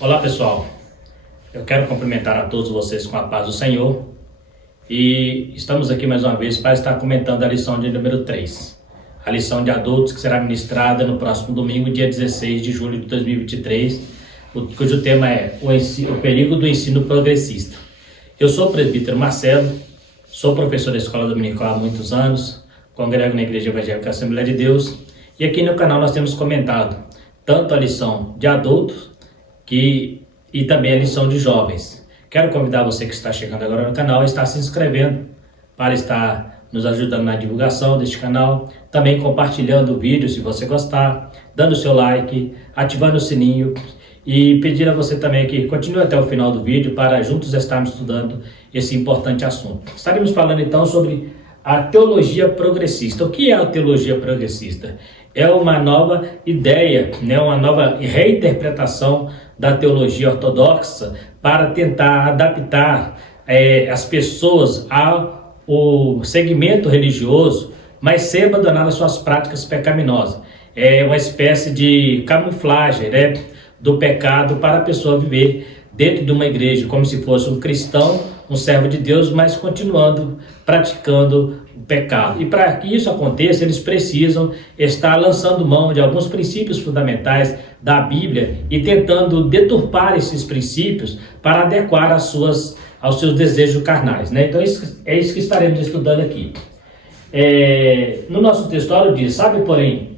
Olá pessoal, eu quero cumprimentar a todos vocês com a paz do Senhor e estamos aqui mais uma vez para estar comentando a lição de número 3, a lição de adultos que será ministrada no próximo domingo, dia 16 de julho de 2023, cujo tema é o perigo do ensino progressista. Eu sou o presbítero Marcelo, sou professor da Escola Dominical há muitos anos, congrego na Igreja Evangélica Assembleia de Deus e aqui no canal nós temos comentado tanto a lição de adultos e também a lição de jovens. Quero convidar você que está chegando agora no canal a estar se inscrevendo para estar nos ajudando na divulgação deste canal, também compartilhando o vídeo se você gostar, dando seu like, ativando o sininho e pedir a você também que continue até o final do vídeo para juntos estarmos estudando esse importante assunto. Estaremos falando então sobre a teologia progressista. O que é a teologia progressista? É uma nova ideia, uma nova reinterpretação da teologia ortodoxa para tentar adaptar as pessoas ao segmento religioso, mas sem abandonar as suas práticas pecaminosas. É uma espécie de camuflagem, do pecado para a pessoa viver dentro de uma igreja, como se fosse um cristão, um servo de Deus, mas continuando praticando o pecado. E para que isso aconteça, eles precisam estar lançando mão de alguns princípios fundamentais da Bíblia e tentando deturpar esses princípios para adequar aos seus desejos carnais. Então é isso que estaremos estudando aqui. No nosso textuário diz: sabe, porém,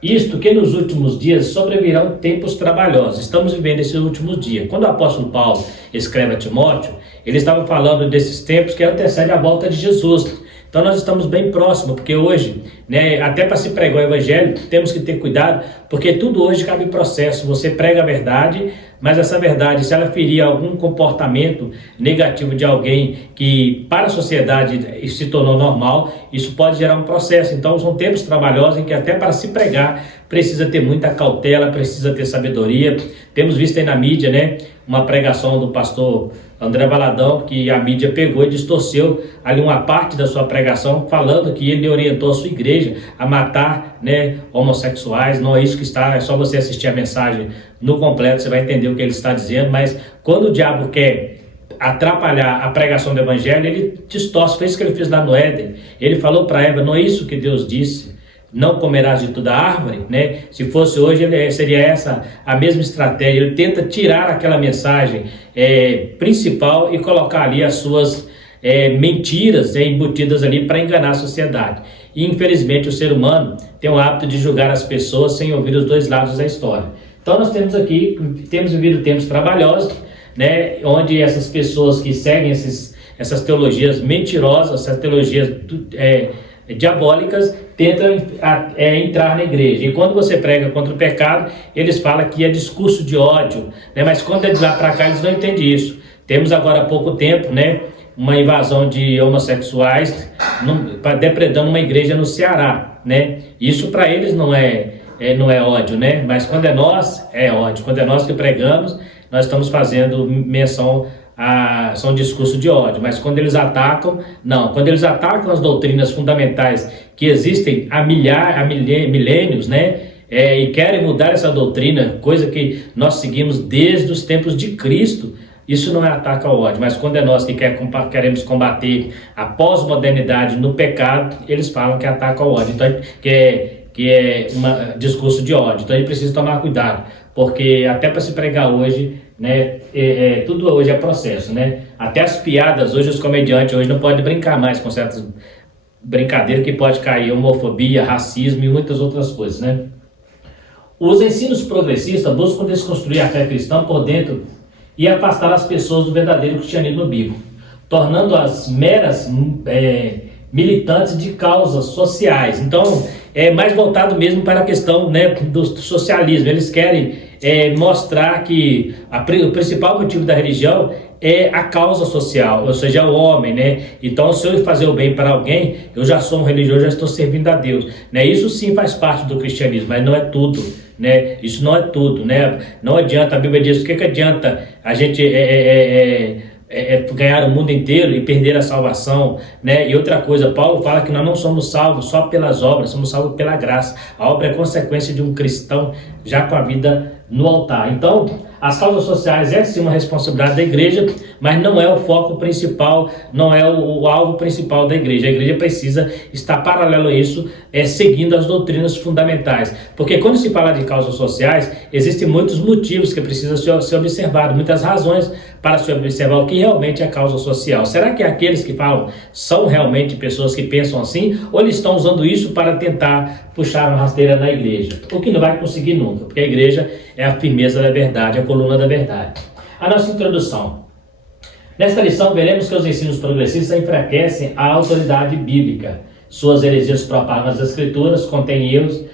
isto que nos últimos dias sobrevirão tempos trabalhosos. Estamos vivendo esses últimos dias. Quando o apóstolo Paulo escreve a Timóteo, ele estava falando desses tempos que antecedem a volta de Jesus. Então nós estamos bem próximos, porque hoje, até para se pregar o evangelho, temos que ter cuidado, porque tudo hoje cabe processo. Você prega a verdade, mas essa verdade, se ela ferir algum comportamento negativo de alguém que para a sociedade se tornou normal, isso pode gerar um processo. Então são tempos trabalhosos em que até para se pregar precisa ter muita cautela, precisa ter sabedoria. Temos visto aí na mídia, uma pregação do pastor André Valadão, que a mídia pegou e distorceu ali uma parte da sua pregação, falando que ele orientou a sua igreja a matar homossexuais. Não é isso que está, é só você assistir a mensagem no completo, você vai entender o que ele está dizendo. Mas quando o diabo quer atrapalhar a pregação do evangelho, ele distorce. Foi isso que ele fez lá no Éden. Ele falou para Eva: não é isso que Deus disse, não comerás de toda árvore, Se fosse hoje, seria essa a mesma estratégia. Ele tenta tirar aquela mensagem principal e colocar ali as suas mentiras embutidas ali para enganar a sociedade. E infelizmente o ser humano tem o hábito de julgar as pessoas sem ouvir os dois lados da história. Então nós temos vivido tempos trabalhosos, onde essas pessoas que seguem essas teologias mentirosas, essas teologias diabólicas, tentam entrar na igreja. E quando você prega contra o pecado, eles falam que é discurso de ódio, mas quando é de lá para cá, eles não entendem isso. Temos agora há pouco tempo, uma invasão de homossexuais depredando uma igreja no Ceará, Isso para eles não é ódio, mas quando é nós, é ódio. Quando é nós que pregamos, nós estamos fazendo menção são discursos de ódio. Mas quando eles atacam, não. Quando eles atacam as doutrinas fundamentais que existem há milênios, e querem mudar essa doutrina, coisa que nós seguimos desde os tempos de Cristo, isso não é ataque ao ódio. Mas quando é nós que queremos combater a pós-modernidade no pecado, eles falam que é ataque ao ódio. Então, que é um discurso de ódio. Então a gente precisa tomar cuidado, porque até para se pregar hoje, tudo hoje é processo, Até as piadas hoje, os comediantes hoje não podem brincar mais com certas brincadeiras que pode cair homofobia, racismo e muitas outras coisas, Os ensinos progressistas buscam desconstruir a fé cristã por dentro e afastar as pessoas do verdadeiro cristianismo bíblico, tornando-as meras militantes de causas sociais. Então, é mais voltado mesmo para a questão do socialismo. Eles querem mostrar que o principal motivo da religião é a causa social, ou seja, o homem, Então, se eu fazer o bem para alguém, eu já sou um religioso, já estou servindo a Deus, Isso sim faz parte do cristianismo, mas não é tudo, Isso não é tudo, Não adianta, a Bíblia diz, o que adianta a gente ganhar o mundo inteiro e perder a salvação, E outra coisa, Paulo fala que nós não somos salvos só pelas obras, somos salvos pela graça. A obra é consequência de um cristão já com a vida no altar. Então, as causas sociais é sim uma responsabilidade da igreja, mas não é o foco principal, não é o alvo principal da igreja. A igreja precisa estar paralelo a isso, seguindo as doutrinas fundamentais. Porque quando se fala de causas sociais, existem muitos motivos que precisam ser observados, muitas razões para se observar o que realmente é causa social. Será que aqueles que falam são realmente pessoas que pensam assim, ou eles estão usando isso para tentar puxar uma rasteira na igreja? O que não vai conseguir nunca, porque a igreja é a firmeza da verdade, a coluna da verdade. A nossa introdução. Nesta lição, veremos que os ensinos progressistas enfraquecem a autoridade bíblica. Suas heresias propagam as escrituras, contêm erros,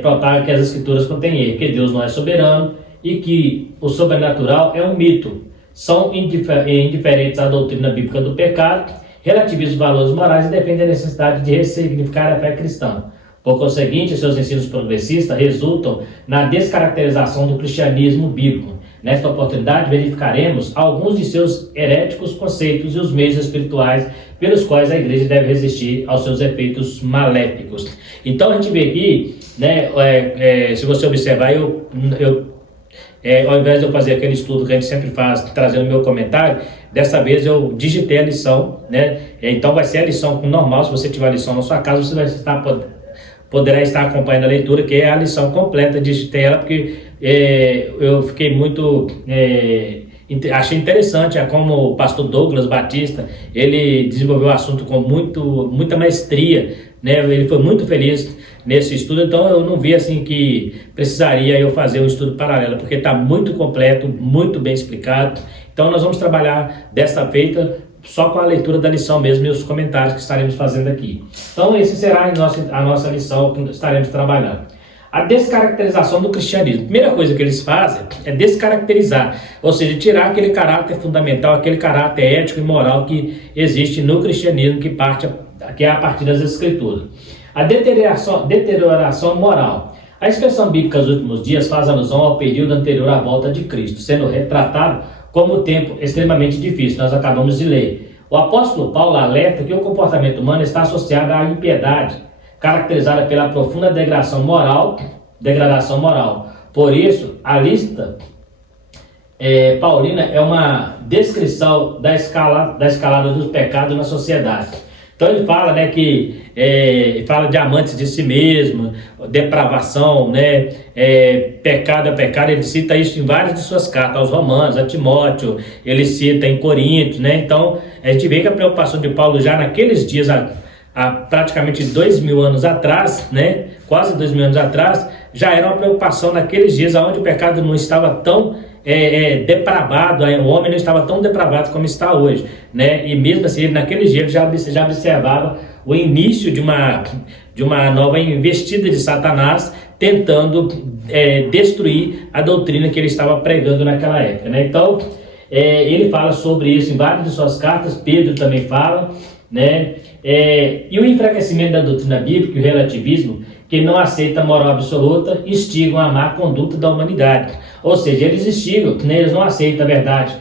propagam que as escrituras contêm erros, que Deus não é soberano e que o sobrenatural é um mito. São indiferentes à doutrina bíblica do pecado, relativizam os valores morais e defendem a necessidade de ressignificar a fé cristã. Por conseguinte, seus ensinos progressistas resultam na descaracterização do cristianismo bíblico. Nesta oportunidade, verificaremos alguns de seus heréticos conceitos e os meios espirituais pelos quais a igreja deve resistir aos seus efeitos maléficos. Então, a gente vê aqui, né, se você observar, ao invés de eu fazer aquele estudo que a gente sempre faz, trazendo meu comentário, dessa vez eu digitei a lição, né? Então vai ser a lição normal. Se você tiver a lição na sua casa, você poderá estar acompanhando a leitura, que é a lição completa. Digitei ela porque eu fiquei muito... achei interessante como o pastor Douglas Batista, ele desenvolveu o assunto com muita maestria, né? Ele foi muito feliz nesse estudo, então eu não vi assim que precisaria eu fazer um estudo paralelo, porque está muito completo, muito bem explicado. Então nós vamos trabalhar desta feita só com a leitura da lição mesmo e os comentários que estaremos fazendo aqui. Então esse será a nossa lição que estaremos trabalhando. A descaracterização do cristianismo. A primeira coisa que eles fazem é descaracterizar, ou seja, tirar aquele caráter fundamental, aquele caráter ético e moral que existe no cristianismo, que é a partir das escrituras. A deterioração moral. A expressão bíblica dos últimos dias faz alusão ao período anterior à volta de Cristo, sendo retratado como um tempo extremamente difícil. Nós acabamos de ler. O apóstolo Paulo alerta que o comportamento humano está associado à impiedade, caracterizada pela profunda degradação moral. Por isso, a lista paulina é uma descrição da escalada dos pecados na sociedade. Então ele fala, né, fala de amantes de si mesmo, depravação, né, pecado é pecado. Ele cita isso em várias de suas cartas, aos Romanos, a Timóteo, ele cita em Coríntios, né. Então a gente vê que a preocupação de Paulo já naqueles dias, há praticamente 2000 anos atrás, né, quase 2000 anos atrás, já era uma preocupação naqueles dias onde o pecado não estava tão depravado, o homem não estava tão depravado como está hoje, né? E mesmo assim, naqueles dias já observava o início de uma nova investida de Satanás, tentando destruir a doutrina que ele estava pregando naquela época, né? Então, ele fala sobre isso em várias de suas cartas. Pedro também fala, né? E o enfraquecimento da doutrina bíblica e o relativismo, que não aceita a moral absoluta, instigam a má conduta da humanidade. Ou seja, eles instigam, né? Eles não aceitam a verdade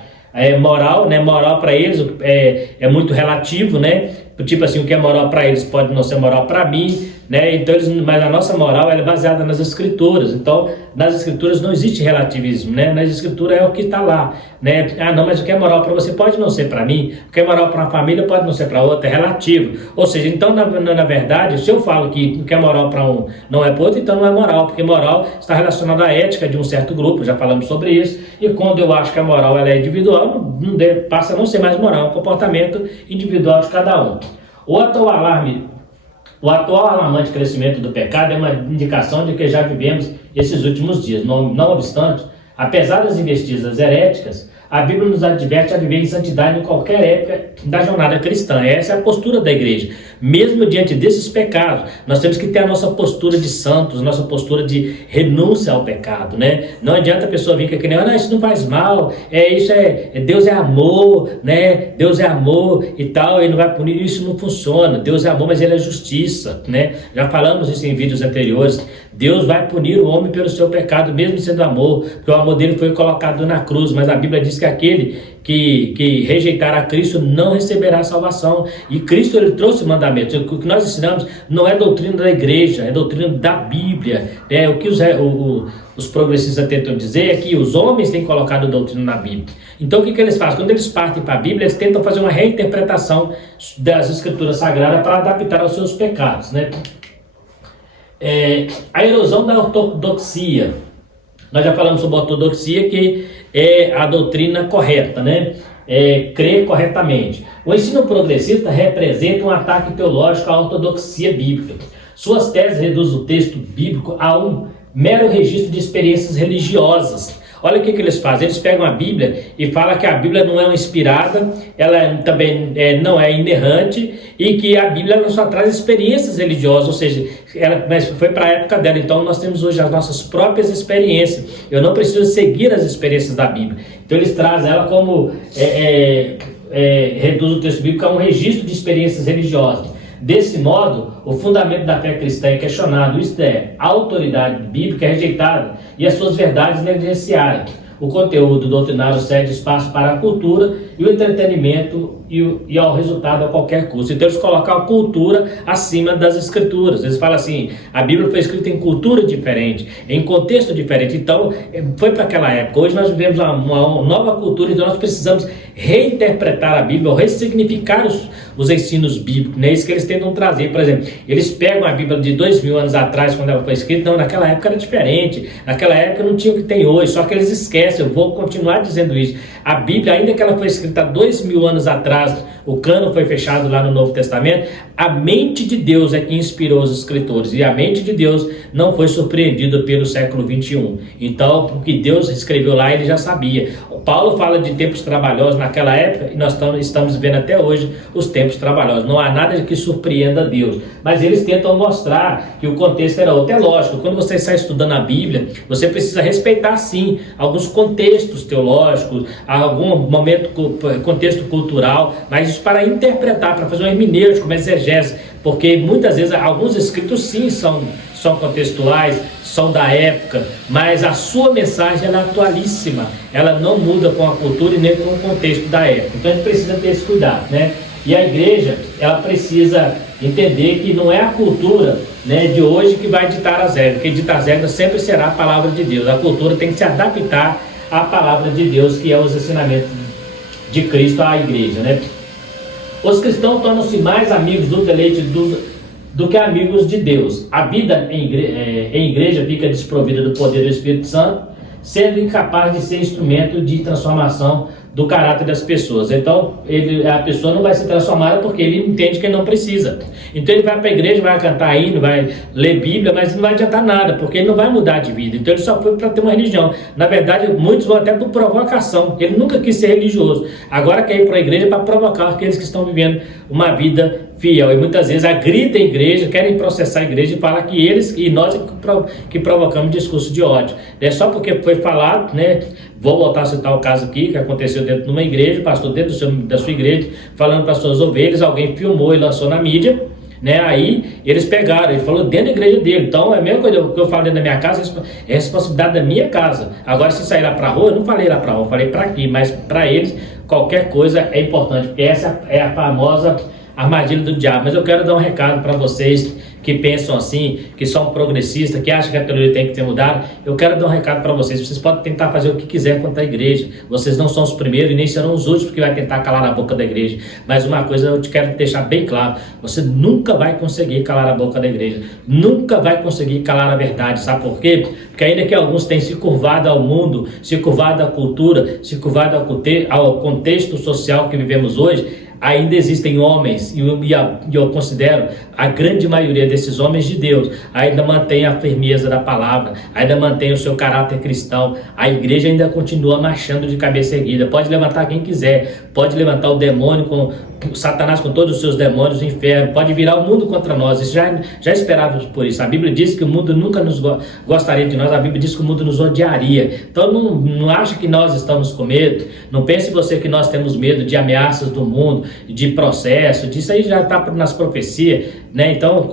moral, né? Moral para eles é muito relativo, né? Tipo assim, o que é moral para eles pode não ser moral para mim, né? Então mas a nossa moral ela é baseada nas escrituras. Então, nas escrituras não existe relativismo, né? Nas escrituras é o que está lá, né? Ah, não, mas o que é moral para você pode não ser para mim, o que é moral para uma família pode não ser para outra, é relativo. Ou seja, então, na verdade, se eu falo que o que é moral para um não é para outro, então não é moral, porque moral está relacionada à ética de um certo grupo, já falamos sobre isso, e quando eu acho que a moral ela é individual, passa a não ser mais moral, é um comportamento individual de cada um. O atual alarmante crescimento do pecado é uma indicação de que já vivemos esses últimos dias. Não obstante, apesar das investidas heréticas, a Bíblia nos adverte a viver em santidade em qualquer época da jornada cristã. Essa é a postura da igreja. Mesmo diante desses pecados, nós temos que ter a nossa postura de santos, nossa postura de renúncia ao pecado, né? Não adianta a pessoa vir que nem, não, isso não faz mal, Deus é amor, né? Deus é amor e tal, ele não vai punir, isso não funciona. Deus é amor, mas ele é justiça, né? Já falamos isso em vídeos anteriores. Deus vai punir o homem pelo seu pecado, mesmo sendo amor, porque o amor dele foi colocado na cruz, mas a Bíblia diz que aquele que rejeitar a Cristo não receberá salvação. E Cristo ele trouxe mandamentos. O que nós ensinamos não é doutrina da igreja, é doutrina da Bíblia. O que os os progressistas tentam dizer é que os homens têm colocado doutrina na Bíblia. Então o que eles fazem? Quando eles partem para a Bíblia, eles tentam fazer uma reinterpretação das escrituras sagradas para adaptar aos seus pecados, né? A erosão da ortodoxia. Nós já falamos sobre a ortodoxia, que é a doutrina correta, né? Crer corretamente. O ensino progressista representa um ataque teológico à ortodoxia bíblica. Suas teses reduzem o texto bíblico a um mero registro de experiências religiosas. Olha o que eles fazem, eles pegam a Bíblia e falam que a Bíblia não é inspirada, ela também não é inerrante, e que a Bíblia só traz experiências religiosas, ou seja, mas foi para a época dela. Então nós temos hoje as nossas próprias experiências, eu não preciso seguir as experiências da Bíblia. Então eles trazem ela como, reduz o texto bíblico a um registro de experiências religiosas. Desse modo, o fundamento da fé cristã é questionado, isto é, a autoridade bíblica é rejeitada e as suas verdades negligenciadas. O conteúdo doutrinário cede espaço para a cultura e o entretenimento e ao resultado a qualquer custo. Então eles colocam a cultura acima das escrituras. Eles falam assim, a Bíblia foi escrita em cultura diferente, em contexto diferente. Então foi para aquela época. Hoje nós vivemos uma nova cultura, então nós precisamos reinterpretar a Bíblia, ou ressignificar os ensinos bíblicos. É isso que eles tentam trazer. Por exemplo, eles pegam a Bíblia de 2000 anos atrás, quando ela foi escrita. Não, naquela época era diferente, naquela época não tinha o que tem hoje, só que eles esquecem. Eu vou continuar dizendo isso. A Bíblia, ainda que ela foi escrita 2000 anos atrás, o cano foi fechado lá no Novo Testamento, a mente de Deus é que inspirou os escritores, e a mente de Deus não foi surpreendida pelo século 21. Então, o que Deus escreveu lá, ele já sabia. O Paulo fala de tempos trabalhosos naquela época, e nós estamos vendo até hoje os tempos trabalhosos. Não há nada que surpreenda Deus, mas eles tentam mostrar que o contexto era outro. É lógico, quando você está estudando a Bíblia, você precisa respeitar sim alguns contextos teológicos, algum momento, contexto cultural, mas isso para interpretar, para fazer uma hermenêutica, uma exegese, porque muitas vezes alguns escritos sim são contextuais, são da época, mas a sua mensagem ela é atualíssima, ela não muda com a cultura e nem com o contexto da época. Então a gente precisa ter esse cuidado, né? E a igreja, ela precisa entender que não é a cultura, né, de hoje que vai ditar as regras, porque ditar as regras sempre será a palavra de Deus. A cultura tem que se adaptar à palavra de Deus, que é os ensinamentos de Cristo à igreja, né? Os cristãos tornam-se mais amigos do deleite do que amigos de Deus. A vida em igreja fica desprovida do poder do Espírito Santo, sendo incapaz de ser instrumento de transformação do caráter das pessoas. Então, a pessoa não vai ser transformada porque ele entende que ele não precisa. Então, ele vai para a igreja, vai cantar hino, vai ler Bíblia, mas não vai adiantar nada, porque ele não vai mudar de vida. Então, ele só foi para ter uma religião. Na verdade, muitos vão até por provocação. Ele nunca quis ser religioso. Agora quer ir para a igreja para provocar aqueles que estão vivendo uma vida fiel. E muitas vezes agridem a igreja, querem processar a igreja e falar que eles e nós que provocamos discurso de ódio. É só porque foi falado, né? Vou voltar a citar o caso aqui, que aconteceu dentro de uma igreja, pastor dentro da sua igreja, falando para as suas ovelhas, alguém filmou e lançou na mídia, né? Aí eles pegaram, ele falou dentro da igreja dele. Então é a mesma coisa que eu falo dentro da minha casa, é responsabilidade da minha casa. Agora, se sair lá para a rua, eu não falei lá para a rua, eu falei para aqui, mas para eles qualquer coisa é importante, porque essa é a famosa armadilha do diabo. Mas eu quero dar um recado para vocês que pensam assim, que são progressistas, que acham que a teologia tem que ser mudada. Eu quero dar um recado para vocês. Vocês podem tentar fazer o que quiser contra a igreja. Vocês não são os primeiros e nem serão os últimos que vai tentar calar a boca da igreja. Mas uma coisa eu te quero deixar bem claro: você nunca vai conseguir calar a boca da igreja. Nunca vai conseguir calar a verdade. Sabe por quê? Porque ainda que alguns tenham se curvado ao mundo, se curvado à cultura, se curvado ao contexto social que vivemos hoje, ainda existem homens, e eu considero a grande maioria desses homens de Deus, ainda mantém a firmeza da palavra, ainda mantém o seu caráter cristão. A igreja ainda continua marchando de cabeça erguida. Pode levantar quem quiser, pode levantar o demônio, com Satanás com todos os seus demônios, o inferno, pode virar o mundo contra nós. Isso já esperávamos por isso. A Bíblia diz que o mundo nunca gostaria de nós, a Bíblia diz que o mundo nos odiaria. Então não acha que nós estamos com medo, não pense você que nós temos medo de ameaças do mundo, de processo, disso aí já está nas profecias, né? Então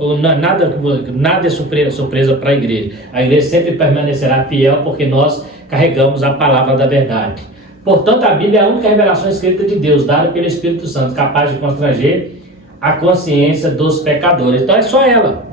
nada é surpresa para a igreja. A igreja sempre permanecerá fiel porque nós carregamos a palavra da verdade. Portanto, a Bíblia é a única revelação escrita de Deus, dada pelo Espírito Santo, capaz de constranger a consciência dos pecadores. Então é só ela.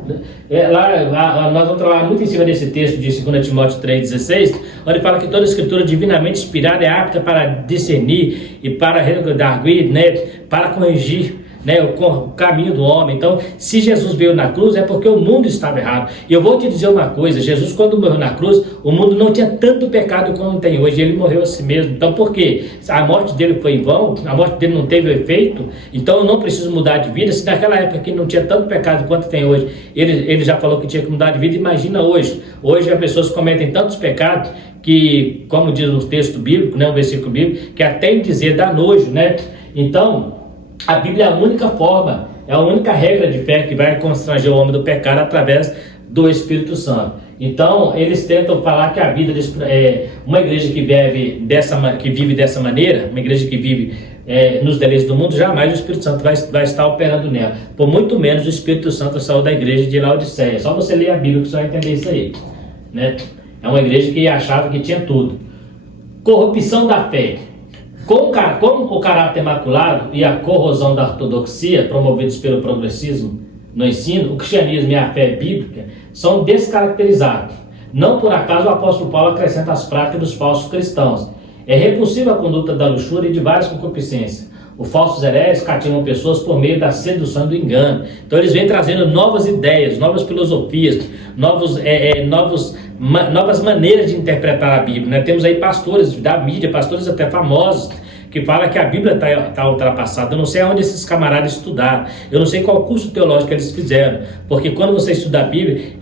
Nós vamos trabalhar muito em cima desse texto de 2 Timóteo 3,16, onde fala que toda a escritura divinamente inspirada é apta para discernir e para redarguir, né, para corrigir, né, o caminho do homem. Então, se Jesus veio na cruz, é porque o mundo estava errado. E eu vou te dizer uma coisa: Jesus, quando morreu na cruz, o mundo não tinha tanto pecado como tem hoje. Ele morreu a si mesmo. Então, por quê? A morte dele foi em vão, a morte dele não teve efeito. Então, eu não preciso mudar de vida. Se naquela época que não tinha tanto pecado quanto tem hoje, ele já falou que tinha que mudar de vida, imagina hoje. Hoje as pessoas cometem tantos pecados que, como diz o texto bíblico, né, um versículo bíblico, que até em dizer dá nojo, né? Então, a Bíblia é a única forma, é a única regra de fé que vai constranger o homem do pecado através do Espírito Santo. Então, eles tentam falar que a vida uma igreja que vive dessa maneira, uma igreja que vive nos deleites do mundo, jamais o Espírito Santo vai estar operando nela. Por muito menos o Espírito Santo saiu da igreja de Laodiceia. Só você ler a Bíblia que você vai entender isso aí, né? É uma igreja que achava que tinha tudo. Corrupção da fé. Com o caráter imaculado e a corrosão da ortodoxia, promovidos pelo progressismo no ensino, o cristianismo e a fé bíblica são descaracterizados. Não por acaso o apóstolo Paulo acrescenta as práticas dos falsos cristãos. É repulsiva a conduta da luxúria e de várias concupiscências. Os falsos hereges cativam pessoas por meio da sedução e do engano. Então eles vêm trazendo novas ideias, novas filosofias, novas maneiras de interpretar a Bíblia, né? Temos aí pastores da mídia, pastores até famosos, que falam que a Bíblia está ultrapassada. Eu não sei aonde esses camaradas estudaram, eu não sei qual curso teológico eles fizeram, porque quando você estuda a Bíblia,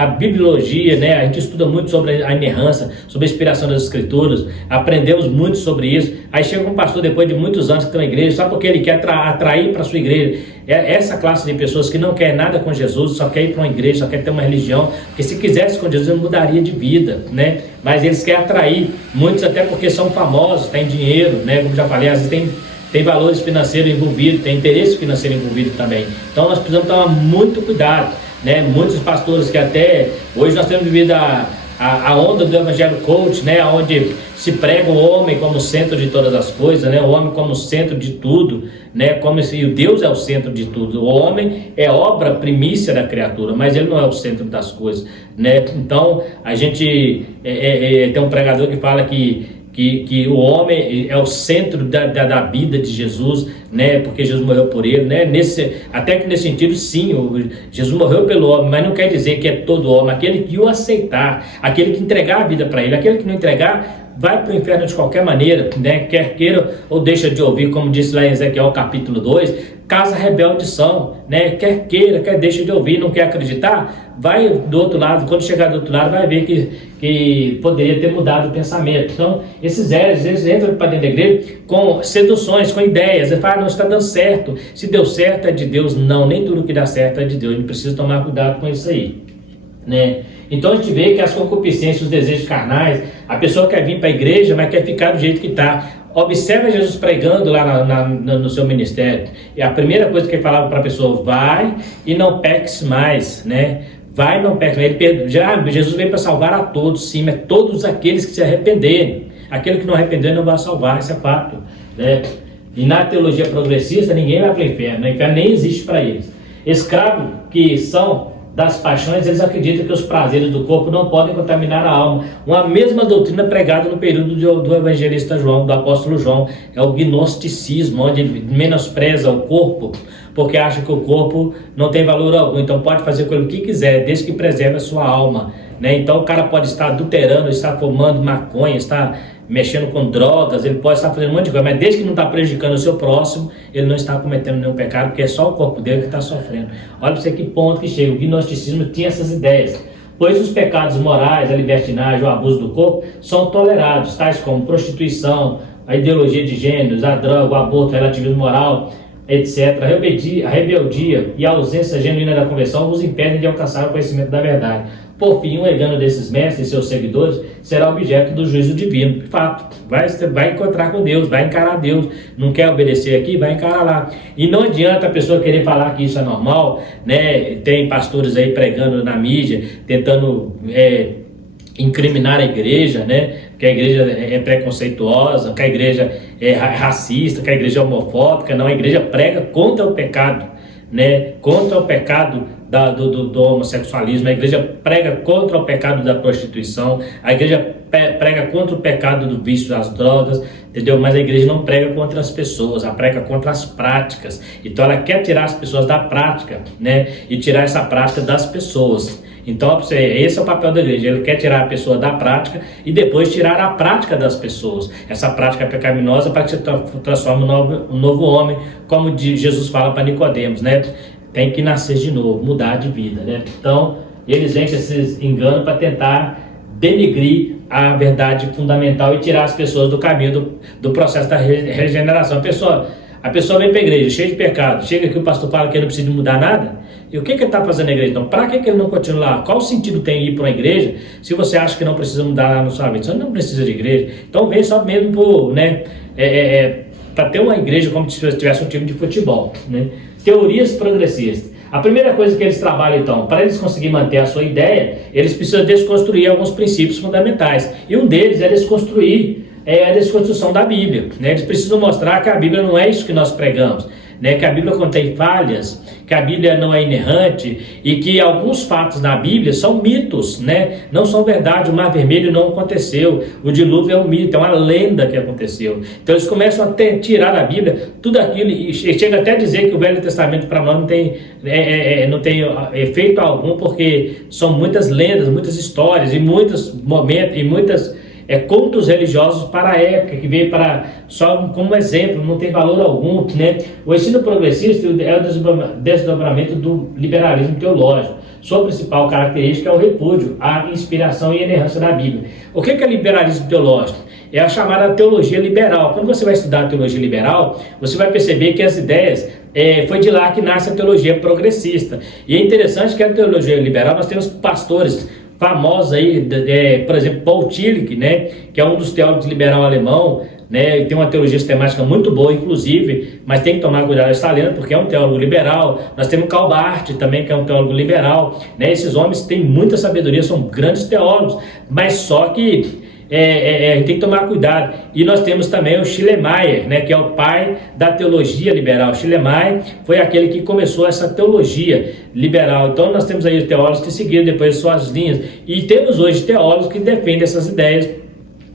a bibliologia, né, a gente estuda muito sobre a inerrância, sobre a inspiração das Escrituras, aprendemos muito sobre isso. Aí chega um pastor depois de muitos anos que está na igreja, só porque ele quer atrair para a sua igreja essa classe de pessoas que não quer nada com Jesus, só quer ir para uma igreja, só quer ter uma religião, porque se quisesse com Jesus ele mudaria de vida, né? Mas eles querem atrair, muitos até porque são famosos, têm dinheiro, né? Como já falei, às vezes tem valores financeiros envolvidos, tem interesse financeiro envolvido também. Então nós precisamos tomar muito cuidado, né? Muitos pastores que até hoje nós temos vivido a onda do evangelho coach, né? Onde se prega o homem como centro de todas as coisas, né? O homem como centro de tudo, né? Como se o Deus é o centro de tudo. O homem é obra primícia da criatura, mas ele não é o centro das coisas, né? Então a gente tem um pregador que fala que o homem é o centro da vida de Jesus, né? Porque Jesus morreu por ele, né? Até que nesse sentido, sim, Jesus morreu pelo homem, mas não quer dizer que é todo homem. Aquele que o aceitar, aquele que entregar a vida para ele, aquele que não entregar, vai para o inferno de qualquer maneira, né? Quer queira ou deixa de ouvir, como disse lá em Ezequiel capítulo 2, casa rebelde são, né? Quer queira, quer deixa de ouvir, não quer acreditar, vai do outro lado. Quando chegar do outro lado vai ver que poderia ter mudado o pensamento. Então esses hereges, eles entram para dentro da igreja com seduções, com ideias. Ele fala, não está dando certo, se deu certo é de Deus. Não, nem tudo que dá certo é de Deus. A gente precisa tomar cuidado com isso aí, né? Então a gente vê que as concupiscências, os desejos carnais, a pessoa quer vir para a igreja, mas quer ficar do jeito que está. Observa Jesus pregando lá no seu ministério. E a primeira coisa que ele falava para a pessoa: vai e não peques mais, né? Vai e não peques mais. Jesus veio para salvar a todos, sim, mas todos aqueles que se arrependerem. Aquele que não arrepender não vai salvar, isso é fato, né? E na teologia progressista ninguém vai para o inferno, né? O inferno nem existe para eles. Escravos que são das paixões, eles acreditam que os prazeres do corpo não podem contaminar a alma. Uma mesma doutrina pregada no período do evangelista João, do apóstolo João, é o gnosticismo, onde ele menospreza o corpo, porque acha que o corpo não tem valor algum, então pode fazer com ele o que quiser, desde que preserve a sua alma, né? Então o cara pode estar adulterando, estar fumando maconha, estar mexendo com drogas, ele pode estar fazendo um monte de coisa, mas desde que não está prejudicando o seu próximo, ele não está cometendo nenhum pecado, porque é só o corpo dele que está sofrendo. Olha para você que ponto que chega. O gnosticismo tinha essas ideias. Pois os pecados morais, a libertinagem, o abuso do corpo, são tolerados, tais como prostituição, a ideologia de gêneros, a droga, o aborto, o relativismo moral, etc. A rebeldia e a ausência genuína da conversão vos impedem de alcançar o conhecimento da verdade. Por fim, o engano desses mestres e seus seguidores será objeto do juízo divino. De fato, vai encontrar com Deus, vai encarar Deus. Não quer obedecer aqui, vai encarar lá. E não adianta a pessoa querer falar que isso é normal, né? Tem pastores aí pregando na mídia, tentando incriminar a igreja, né? Que a igreja é preconceituosa, que a igreja é racista, que a igreja é homofóbica. Não, a igreja prega contra o pecado. né, contra o pecado do homossexualismo, a igreja prega contra o pecado da prostituição, a igreja prega contra o pecado do vício das drogas, entendeu? Mas a igreja não prega contra as pessoas, ela prega contra as práticas. Então ela quer tirar as pessoas da prática, né, e tirar essa prática das pessoas. Então esse é o papel da igreja, ele quer tirar a pessoa da prática e depois tirar a prática das pessoas, essa prática pecaminosa, para que se transforme um novo homem, como Jesus fala para Nicodemos, né? Tem que nascer de novo, mudar de vida, né? Então eles vêm com esses enganos para tentar denegrir a verdade fundamental e tirar as pessoas do caminho do processo da regeneração. A pessoa vem para a igreja cheia de pecado, chega aqui, o pastor fala que ele não precisa mudar nada. E o que ele está fazendo na igreja? Então, para que ele não continua lá? Qual sentido tem ir para uma igreja se você acha que não precisa mudar na sua vida? Você não precisa de igreja. Então vem só mesmo por, né, para ter uma igreja como se tivesse um time de futebol, né? Teorias progressistas. A primeira coisa que eles trabalham, então, para eles conseguirem manter a sua ideia, eles precisam desconstruir alguns princípios fundamentais. E um deles é desconstruir a desconstrução da Bíblia, né? Eles precisam mostrar que a Bíblia não é isso que nós pregamos, né? Que a Bíblia contém falhas, que a Bíblia não é inerrante e que alguns fatos na Bíblia são mitos, né? Não são verdade. O Mar Vermelho não aconteceu, o dilúvio é um mito, é uma lenda que aconteceu. Então eles começam a tirar da Bíblia tudo aquilo e chega até a dizer que o Velho Testamento para nós não tem efeito algum, porque são muitas lendas, muitas histórias e muitos momentos e muitas contos religiosos para a época, que veio só como exemplo, não tem valor algum, né? O ensino progressista é o desdobramento do liberalismo teológico. Sua principal característica é o repúdio à inspiração e inerrância da Bíblia. O que é liberalismo teológico? É a chamada teologia liberal. Quando você vai estudar a teologia liberal, você vai perceber que as ideias, foi de lá que nasce a teologia progressista. E é interessante que a teologia liberal, nós temos pastores famosos aí, por exemplo, Paul Tillich, né, que é um dos teólogos liberal alemão, né, e tem uma teologia sistemática muito boa, inclusive, mas tem que tomar cuidado, está lendo, porque é um teólogo liberal. Nós temos Karl Barth também, que é um teólogo liberal, né? Esses homens têm muita sabedoria, são grandes teólogos, mas só que tem que tomar cuidado. E nós temos também o Schleiermacher, né, que é o pai da teologia liberal. Schleiermacher foi aquele que começou essa teologia liberal. Então nós temos aí os teólogos que seguiram depois suas linhas. E temos hoje teólogos que defendem essas ideias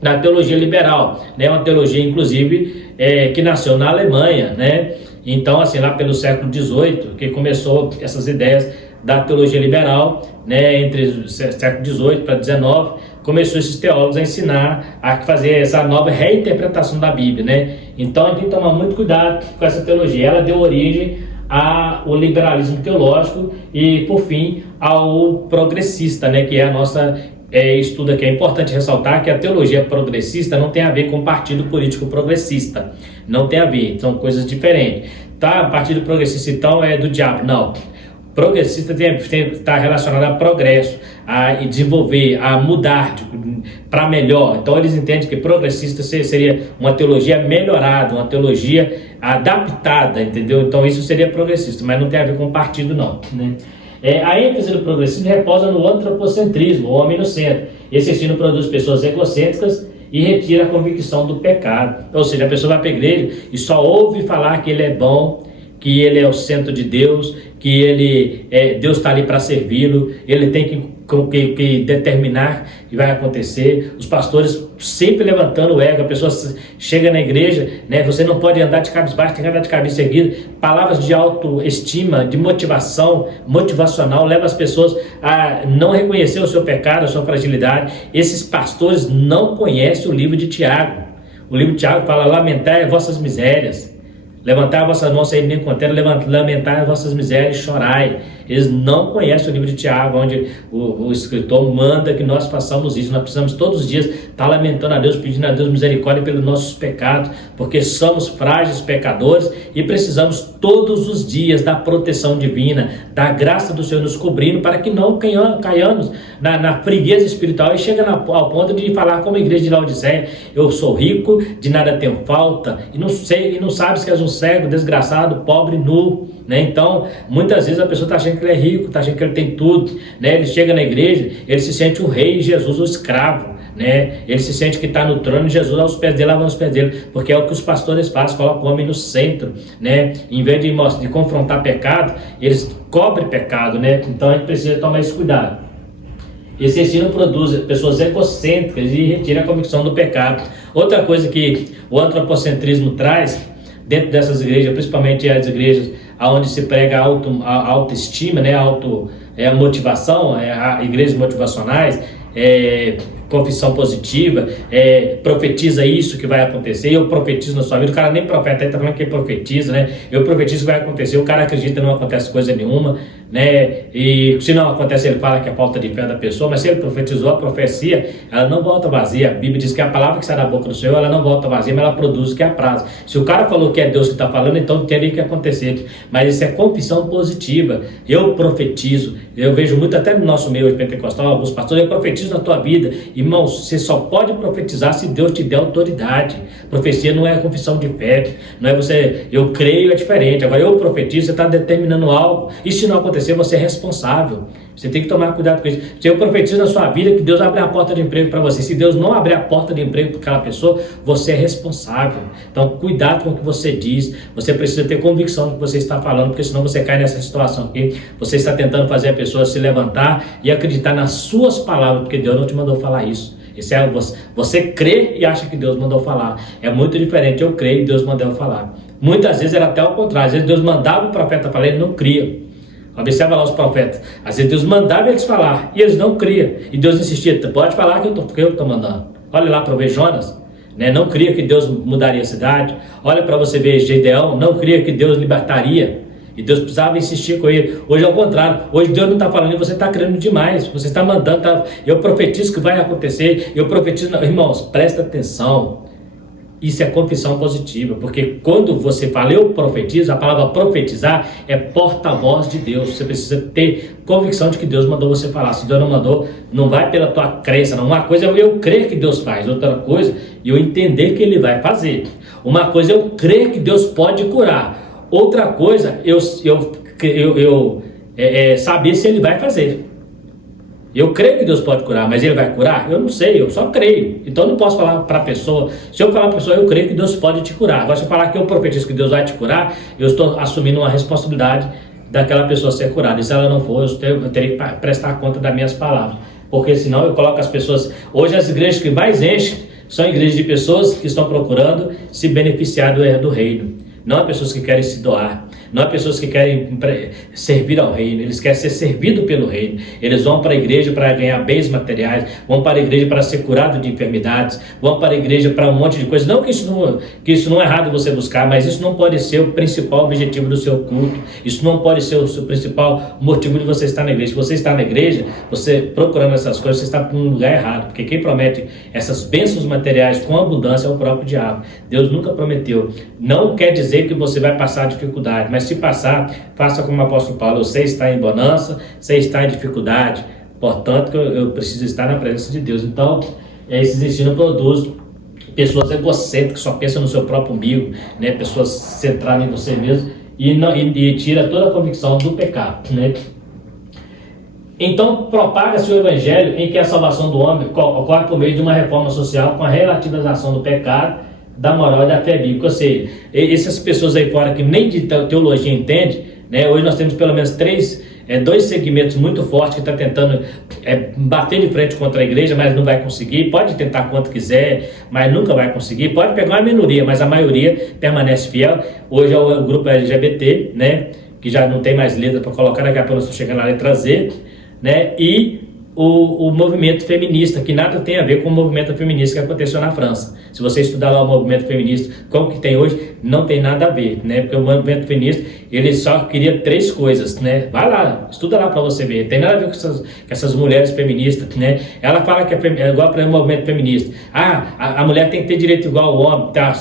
da teologia liberal, né, uma teologia inclusive que nasceu na Alemanha, né? Então assim, lá pelo século XVIII, que começou essas ideias da teologia liberal, né, entre o século XVIII para XIX, começou esses teólogos a ensinar a fazer essa nova reinterpretação da Bíblia, né? Então a gente tem que tomar muito cuidado com essa teologia. Ela deu origem ao liberalismo teológico e, por fim, ao progressista, né? Que é a nossa estudo aqui. É importante ressaltar que a teologia progressista não tem a ver com o partido político progressista. Não tem a ver, são coisas diferentes. Tá? O partido progressista, então, é do diabo. Não. Progressista está relacionado a progresso, a desenvolver, a mudar para melhor. Então eles entendem que progressista seria uma teologia melhorada, uma teologia adaptada, entendeu? Então isso seria progressista, mas não tem a ver com partido não, né? A ênfase do progressismo reposa no antropocentrismo, o homem no centro. Esse ensino produz pessoas egocêntricas e retira a convicção do pecado. Ou seja, a pessoa vai para a igreja e só ouve falar que ele é bom, que ele é o centro de Deus, que Deus está ali para servi-lo, ele tem que determinar o que vai acontecer. Os pastores sempre levantando o ego, a pessoa chega na igreja, né, você não pode andar de cabisbaixo, tem que andar de cabeça erguida. Palavras de autoestima, de motivacional, leva as pessoas a não reconhecer o seu pecado, a sua fragilidade. Esses pastores não conhecem o livro de Tiago. O livro de Tiago fala: lamentai as vossas misérias. Levantai a vossa mão sem nem contendo, lamentai as vossas misérias e chorai. Eles não conhecem o livro de Tiago, onde o escritor manda que nós façamos isso. Nós precisamos todos os dias estar lamentando a Deus, pedindo a Deus misericórdia pelos nossos pecados, porque somos frágeis pecadores e precisamos todos os dias da proteção divina, da graça do Senhor nos cobrindo, para que não caiamos na frieza espiritual e chega ao ponto de falar como a igreja de Laodiceia: eu sou rico, de nada tenho falta, e não sabes que és um cego, desgraçado, pobre, nu, né? Então, muitas vezes a pessoa está achando que ele é rico, está achando que ele tem tudo, né? Ele chega na igreja, ele se sente um rei, Jesus o escravo, né? Ele se sente que está no trono e Jesus aos pés dele, lavando os pés dele, porque é o que os pastores fazem, colocam o homem no centro, né? Em vez de confrontar pecado, eles cobrem pecado, né? Então a gente precisa tomar esse cuidado. Esse ensino produz pessoas egocêntricas e retira a convicção do pecado. Outra coisa que o antropocentrismo traz dentro dessas igrejas, principalmente as igrejas onde se prega a autoestima, né? A motivação, igrejas motivacionais, confissão positiva, profetiza isso que vai acontecer, eu profetizo na sua vida. O cara nem profeta, ele está falando que ele profetiza, né? Eu profetizo que vai acontecer, o cara acredita, não acontece coisa nenhuma, né? E se não acontece, ele fala que é falta de fé da pessoa, mas se ele profetizou a profecia, ela não volta vazia. A Bíblia diz que a palavra que sai da boca do Senhor, ela não volta vazia, mas ela produz o que apraz. Se o cara falou que é Deus que está falando, então teria que acontecer. Mas isso é confissão positiva. Eu profetizo, eu vejo muito até no nosso meio pentecostal, alguns pastores, eu profetizo na tua vida. Irmão, você só pode profetizar se Deus te der autoridade. Profecia não é confissão de fé, não é você, eu creio, é diferente. Agora eu profetizo, você está determinando algo, e se não acontecer, você é responsável. Você tem que tomar cuidado com isso. Se eu profetizo na sua vida que Deus abre a porta de emprego para você, se Deus não abrir a porta de emprego para aquela pessoa, você é responsável. Então cuidado com o que você diz, você precisa ter convicção do que você está falando, porque senão você cai nessa situação aqui, você está tentando fazer a pessoa se levantar e acreditar nas suas palavras, porque Deus não te mandou falar isso. Isso é você crê e acha que Deus mandou falar. É muito diferente, eu creio e Deus mandou falar. Muitas vezes era até o contrário, às vezes Deus mandava o profeta falar, ele não cria. Observa lá os profetas, às vezes Deus mandava eles falar e eles não criam, e Deus insistia, pode falar que eu estou mandando. Olha lá para ver Jonas, né? Não cria que Deus mudaria a cidade. Olha para você ver Gedeão, não cria que Deus libertaria, e Deus precisava insistir com ele. Hoje é o contrário, hoje Deus não está falando e você está crendo demais, você está mandando, eu profetizo que vai acontecer, eu profetizo, irmãos, presta atenção. Isso é confissão positiva, porque quando você fala eu profetizo, a palavra profetizar é porta-voz de Deus. Você precisa ter convicção de que Deus mandou você falar. Se Deus não mandou, não vai pela tua crença, não. Uma coisa é eu crer que Deus faz, outra coisa é eu entender que Ele vai fazer. Uma coisa é eu crer que Deus pode curar, outra coisa eu saber se Ele vai fazer. Eu creio que Deus pode curar, mas Ele vai curar? Eu não sei, eu só creio. Então eu não posso falar para a pessoa, se eu falar para a pessoa, eu creio que Deus pode te curar. Agora se eu falar que eu profetizo que Deus vai te curar, eu estou assumindo uma responsabilidade daquela pessoa ser curada. E se ela não for, eu teria que prestar conta das minhas palavras. Porque senão eu coloco as pessoas... Hoje as igrejas que mais enchem são igrejas de pessoas que estão procurando se beneficiar do reino. Não há pessoas que querem se doar. Não há pessoas que querem servir ao reino. Eles querem ser servidos pelo reino. Eles vão para a igreja para ganhar bens materiais, vão para a igreja para ser curado de enfermidades, vão para a igreja para um monte de coisas. Não que isso não é errado você buscar, mas isso não pode ser o principal objetivo do seu culto. Isso não pode ser o seu principal motivo de você estar na igreja. Se você está na igreja, você procurando essas coisas, você está em um lugar errado. Porque quem promete essas bênçãos materiais com abundância é o próprio diabo. Deus nunca prometeu. Não quer dizer que você vai passar dificuldade, mas se passar, faça como o apóstolo Paulo. Você está em bonança, você está em dificuldade, portanto eu preciso estar na presença de Deus. Então esses ensinos produzem pessoas egocêntricas que só pensam no seu próprio umbigo, né? Pessoas centradas em você mesmo e tira toda a convicção do pecado, né? Então propaga-se o evangelho em que a salvação do homem ocorre por meio de uma reforma social com a relativização do pecado, da moral e da fé bíblica. Ou seja, essas pessoas aí fora que nem de teologia entendem, né? Hoje nós temos pelo menos dois segmentos muito fortes que estão tentando bater de frente contra a igreja, mas não vai conseguir. Pode tentar quanto quiser, mas nunca vai conseguir. Pode pegar uma minoria, mas a maioria permanece fiel. Hoje é o grupo LGBT, né? Que já não tem mais letra para colocar, daqui a pouco nós estamos chegando na letra Z, né? E o movimento feminista, que nada tem a ver com o movimento feminista que aconteceu na França. Se você estudar lá o movimento feminista, como que tem hoje, não tem nada a ver, né? Porque o movimento feminista, ele só queria 3 coisas, né? Vai lá, estuda lá para você ver. Tem nada a ver com essas mulheres feministas, né? Ela fala que é igual para o movimento feminista. A mulher tem que ter direito igual ao homem, tá?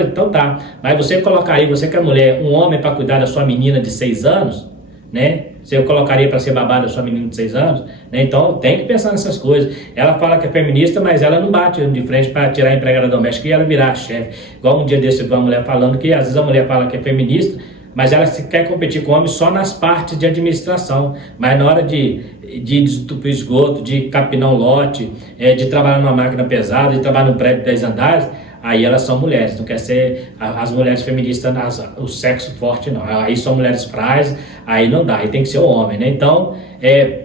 Então tá. Mas você colocar aí, você que é mulher, um homem para cuidar da sua menina de 6 anos, né? Você colocaria para ser babada da sua menina de 6 anos, né? Então tem que pensar nessas coisas. Ela fala que é feminista, mas ela não bate de frente para tirar a empregada doméstica e ela virar a chefe. Igual um dia desse, uma mulher falando que às vezes a mulher fala que é feminista, mas ela quer competir com o homem só nas partes de administração, mas na hora de desentupir esgoto, de capinar um lote, de trabalhar numa máquina pesada, de trabalhar num prédio de 10 andares, aí elas são mulheres, não quer ser as mulheres feministas, o sexo forte não, aí são mulheres frágeis, aí não dá, aí tem que ser o homem, né? Então, é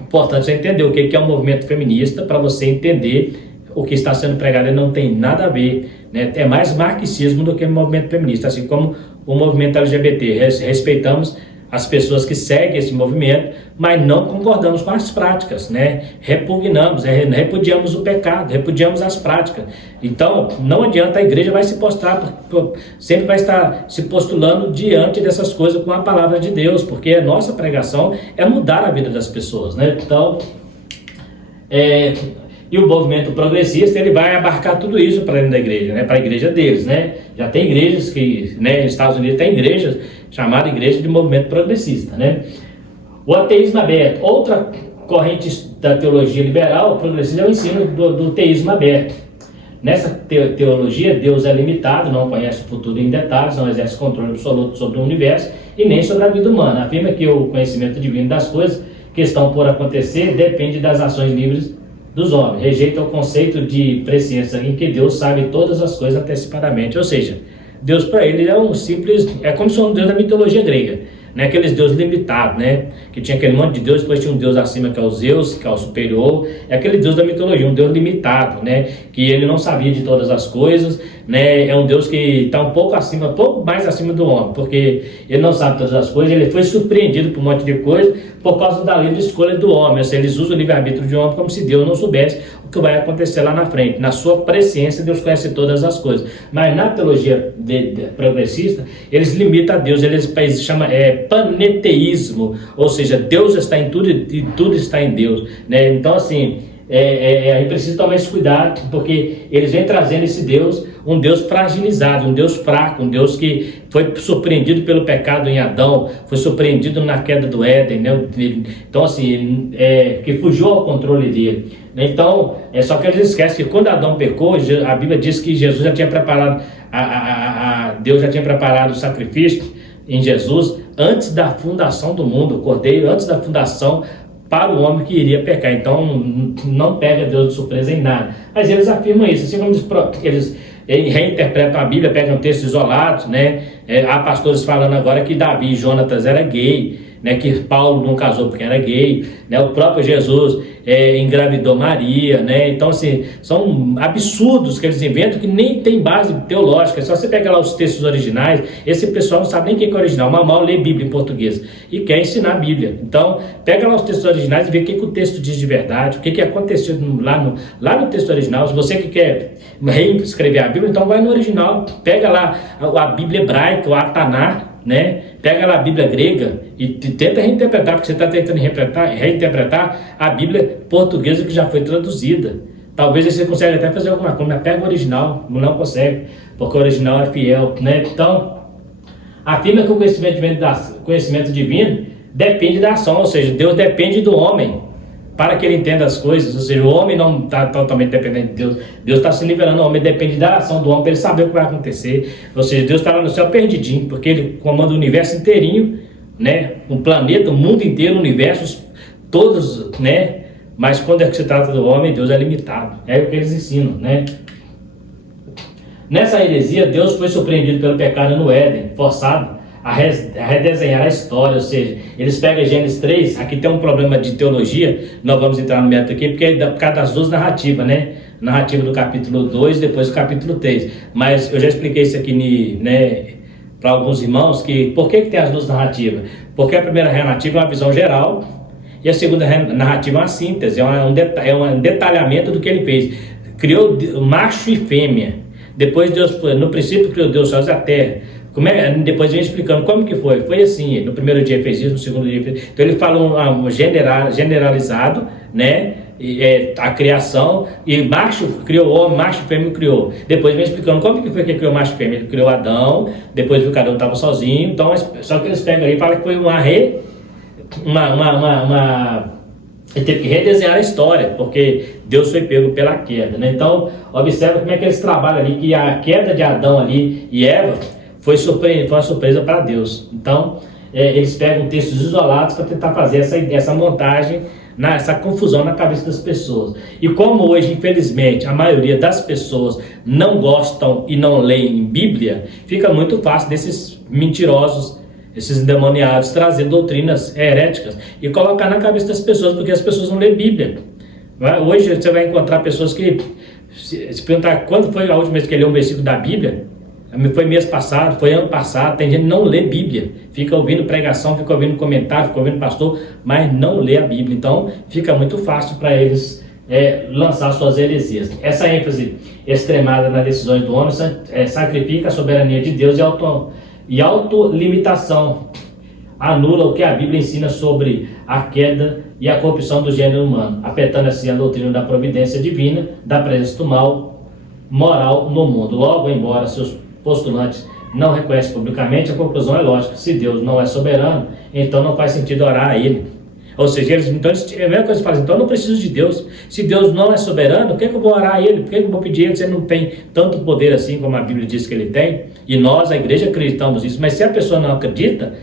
importante você entender o que é um movimento feminista, para você entender o que está sendo pregado. Ele não tem nada a ver, né? É mais marxismo do que o movimento feminista, assim como o movimento LGBT. Respeitamos as pessoas que seguem esse movimento, mas não concordamos com as práticas, né? Repugnamos, repudiamos o pecado, repudiamos as práticas. Então, não adianta, a igreja vai se postrar, sempre vai estar se postulando diante dessas coisas com a palavra de Deus, porque a nossa pregação é mudar a vida das pessoas, né? Então, e o movimento progressista, ele vai abarcar tudo isso para dentro da igreja, né? Para a igreja deles, né? Já tem igrejas que, né, nos Estados Unidos tem igrejas chamadas igreja de movimento progressista, né? O ateísmo aberto, outra corrente da teologia liberal, progressista, é o ensino do teísmo aberto. Nessa teologia, Deus é limitado, não conhece o futuro em detalhes, não exerce controle absoluto sobre o universo e nem sobre a vida humana. Afirma que o conhecimento divino das coisas que estão por acontecer depende das ações livres dos homens. Rejeita o conceito de presciência em que Deus sabe todas as coisas antecipadamente. Ou seja, Deus para ele é um simples, é como se fosse um Deus da mitologia grega, né? Aqueles deuses limitados, né? Que tinha aquele monte de Deus, depois tinha um Deus acima que é o Zeus, que é o superior, é aquele Deus da mitologia, um Deus limitado, né? Que ele não sabia de todas as coisas, né? É um Deus que está um pouco acima, um pouco mais acima do homem, porque ele não sabe todas as coisas, ele foi surpreendido por um monte de coisa por causa da livre escolha do homem. Ou seja, eles usam o livre-arbítrio de homem como se Deus não soubesse o que vai acontecer lá na frente. Na sua presciência, Deus conhece todas as coisas. Mas na teologia progressista, eles limitam a Deus, eles chamam paneteísmo, ou seja, Deus está em tudo e tudo está em Deus, né? Então, assim, a gente precisa tomar esse cuidado, porque eles vêm trazendo esse Deus, um Deus fragilizado, um Deus fraco, um Deus que foi surpreendido pelo pecado em Adão, foi surpreendido na queda do Éden, né? Então, assim, que fugiu ao controle dele. Então, só que eles esquecem que quando Adão pecou, a Bíblia diz que Jesus já tinha preparado, Deus já tinha preparado o sacrifício em Jesus antes da fundação do mundo, o Cordeiro, antes da fundação, para o homem que iria pecar. Então, não pega Deus de surpresa em nada. Mas eles afirmam isso, assim como eles reinterpretam a Bíblia, pegam textos isolados, né? Há pastores falando agora que Davi e Jonatas era gay, né? Que Paulo não casou porque era gay, né? O próprio Jesus engravidou Maria, né? Então, assim, são absurdos que eles inventam que nem tem base teológica. É só você pegar lá os textos originais, esse pessoal não sabe nem quem é o original, mas mal lê Bíblia em português e quer ensinar a Bíblia. Então, pega lá os textos originais e vê o que o texto diz de verdade, o que aconteceu lá no texto original. Se você que quer reescrever a Bíblia, então vai no original, pega lá a Bíblia hebraica, o Ataná, né? Pega lá a Bíblia grega e tenta reinterpretar, porque você está tentando reinterpretar a Bíblia portuguesa que já foi traduzida. Talvez você consiga até fazer alguma coisa, mas pega o original, não consegue, porque o original é fiel, né? Então, afirma que o conhecimento divino depende da ação, ou seja, Deus depende do homem para que ele entenda as coisas. Ou seja, o homem não está totalmente dependente de Deus. Deus está se liberando, o homem depende da ação do homem para ele saber o que vai acontecer. Ou seja, Deus está lá no céu perdidinho, porque ele comanda o universo inteirinho, né? O planeta, o mundo inteiro, o universo, todos, né? Mas quando se trata do homem, Deus é limitado. É o que eles ensinam, né? Nessa heresia, Deus foi surpreendido pelo pecado no Éden, forçado a redesenhar a história. Ou seja, eles pegam Gênesis 3, aqui tem um problema de teologia, não vamos entrar no método aqui, porque é por causa das duas narrativas, né? Narrativa do capítulo 2, depois do capítulo 3. Mas eu já expliquei isso aqui, né, para alguns irmãos, que por que tem as duas narrativas? Porque a primeira narrativa é uma visão geral, e a segunda narrativa é uma síntese, é um detalhamento do que ele fez. Criou macho e fêmea. Depois Deus, no princípio, criou Deus os céus e a terra. Depois vem explicando como que foi. Foi assim, no primeiro dia fez isso, no segundo dia fez isso. Então ele falou generalizado, né? A criação, e macho criou o homem, macho e fêmea criou. Depois vem explicando como que foi que criou macho e fêmea. Ele criou Adão, depois cada um estava sozinho. Então, só que eles pegam aí e falam que foi ele teve que redesenhar a história, porque Deus foi pego pela queda, né? Então, observa como é que eles trabalham ali, que a queda de Adão ali e Eva foi uma surpresa para Deus. Então, eles pegam textos isolados para tentar fazer essa montagem, essa confusão na cabeça das pessoas. E como hoje, infelizmente, a maioria das pessoas não gostam e não leem Bíblia, fica muito fácil desses mentirosos, esses endemoniados, trazer doutrinas heréticas e colocar na cabeça das pessoas, porque as pessoas não lêem Bíblia. Hoje você vai encontrar pessoas que, se perguntar quando foi a última vez que leu um versículo da Bíblia, foi mês passado, foi ano passado. Tem gente que não lê Bíblia, fica ouvindo pregação, fica ouvindo comentário, fica ouvindo pastor, mas não lê a Bíblia. Então fica muito fácil para eles lançar suas heresias. Essa ênfase extremada nas decisões do homem sacrifica a soberania de Deus e autolimitação, anula o que a Bíblia ensina sobre a queda e a corrupção do gênero humano, afetando assim a doutrina da providência divina, da presença do mal moral no mundo. Logo, embora seus postulantes não reconhecem publicamente, a conclusão é lógica: se Deus não é soberano, então não faz sentido orar a Ele. Ou seja, então, a mesma coisa que fazem, então eu não preciso de Deus. Se Deus não é soberano, por que eu vou orar a Ele? Por que eu vou pedir a Ele se Ele não tem tanto poder assim como a Bíblia diz que Ele tem? E nós, a igreja, acreditamos nisso. Mas se a pessoa não acredita,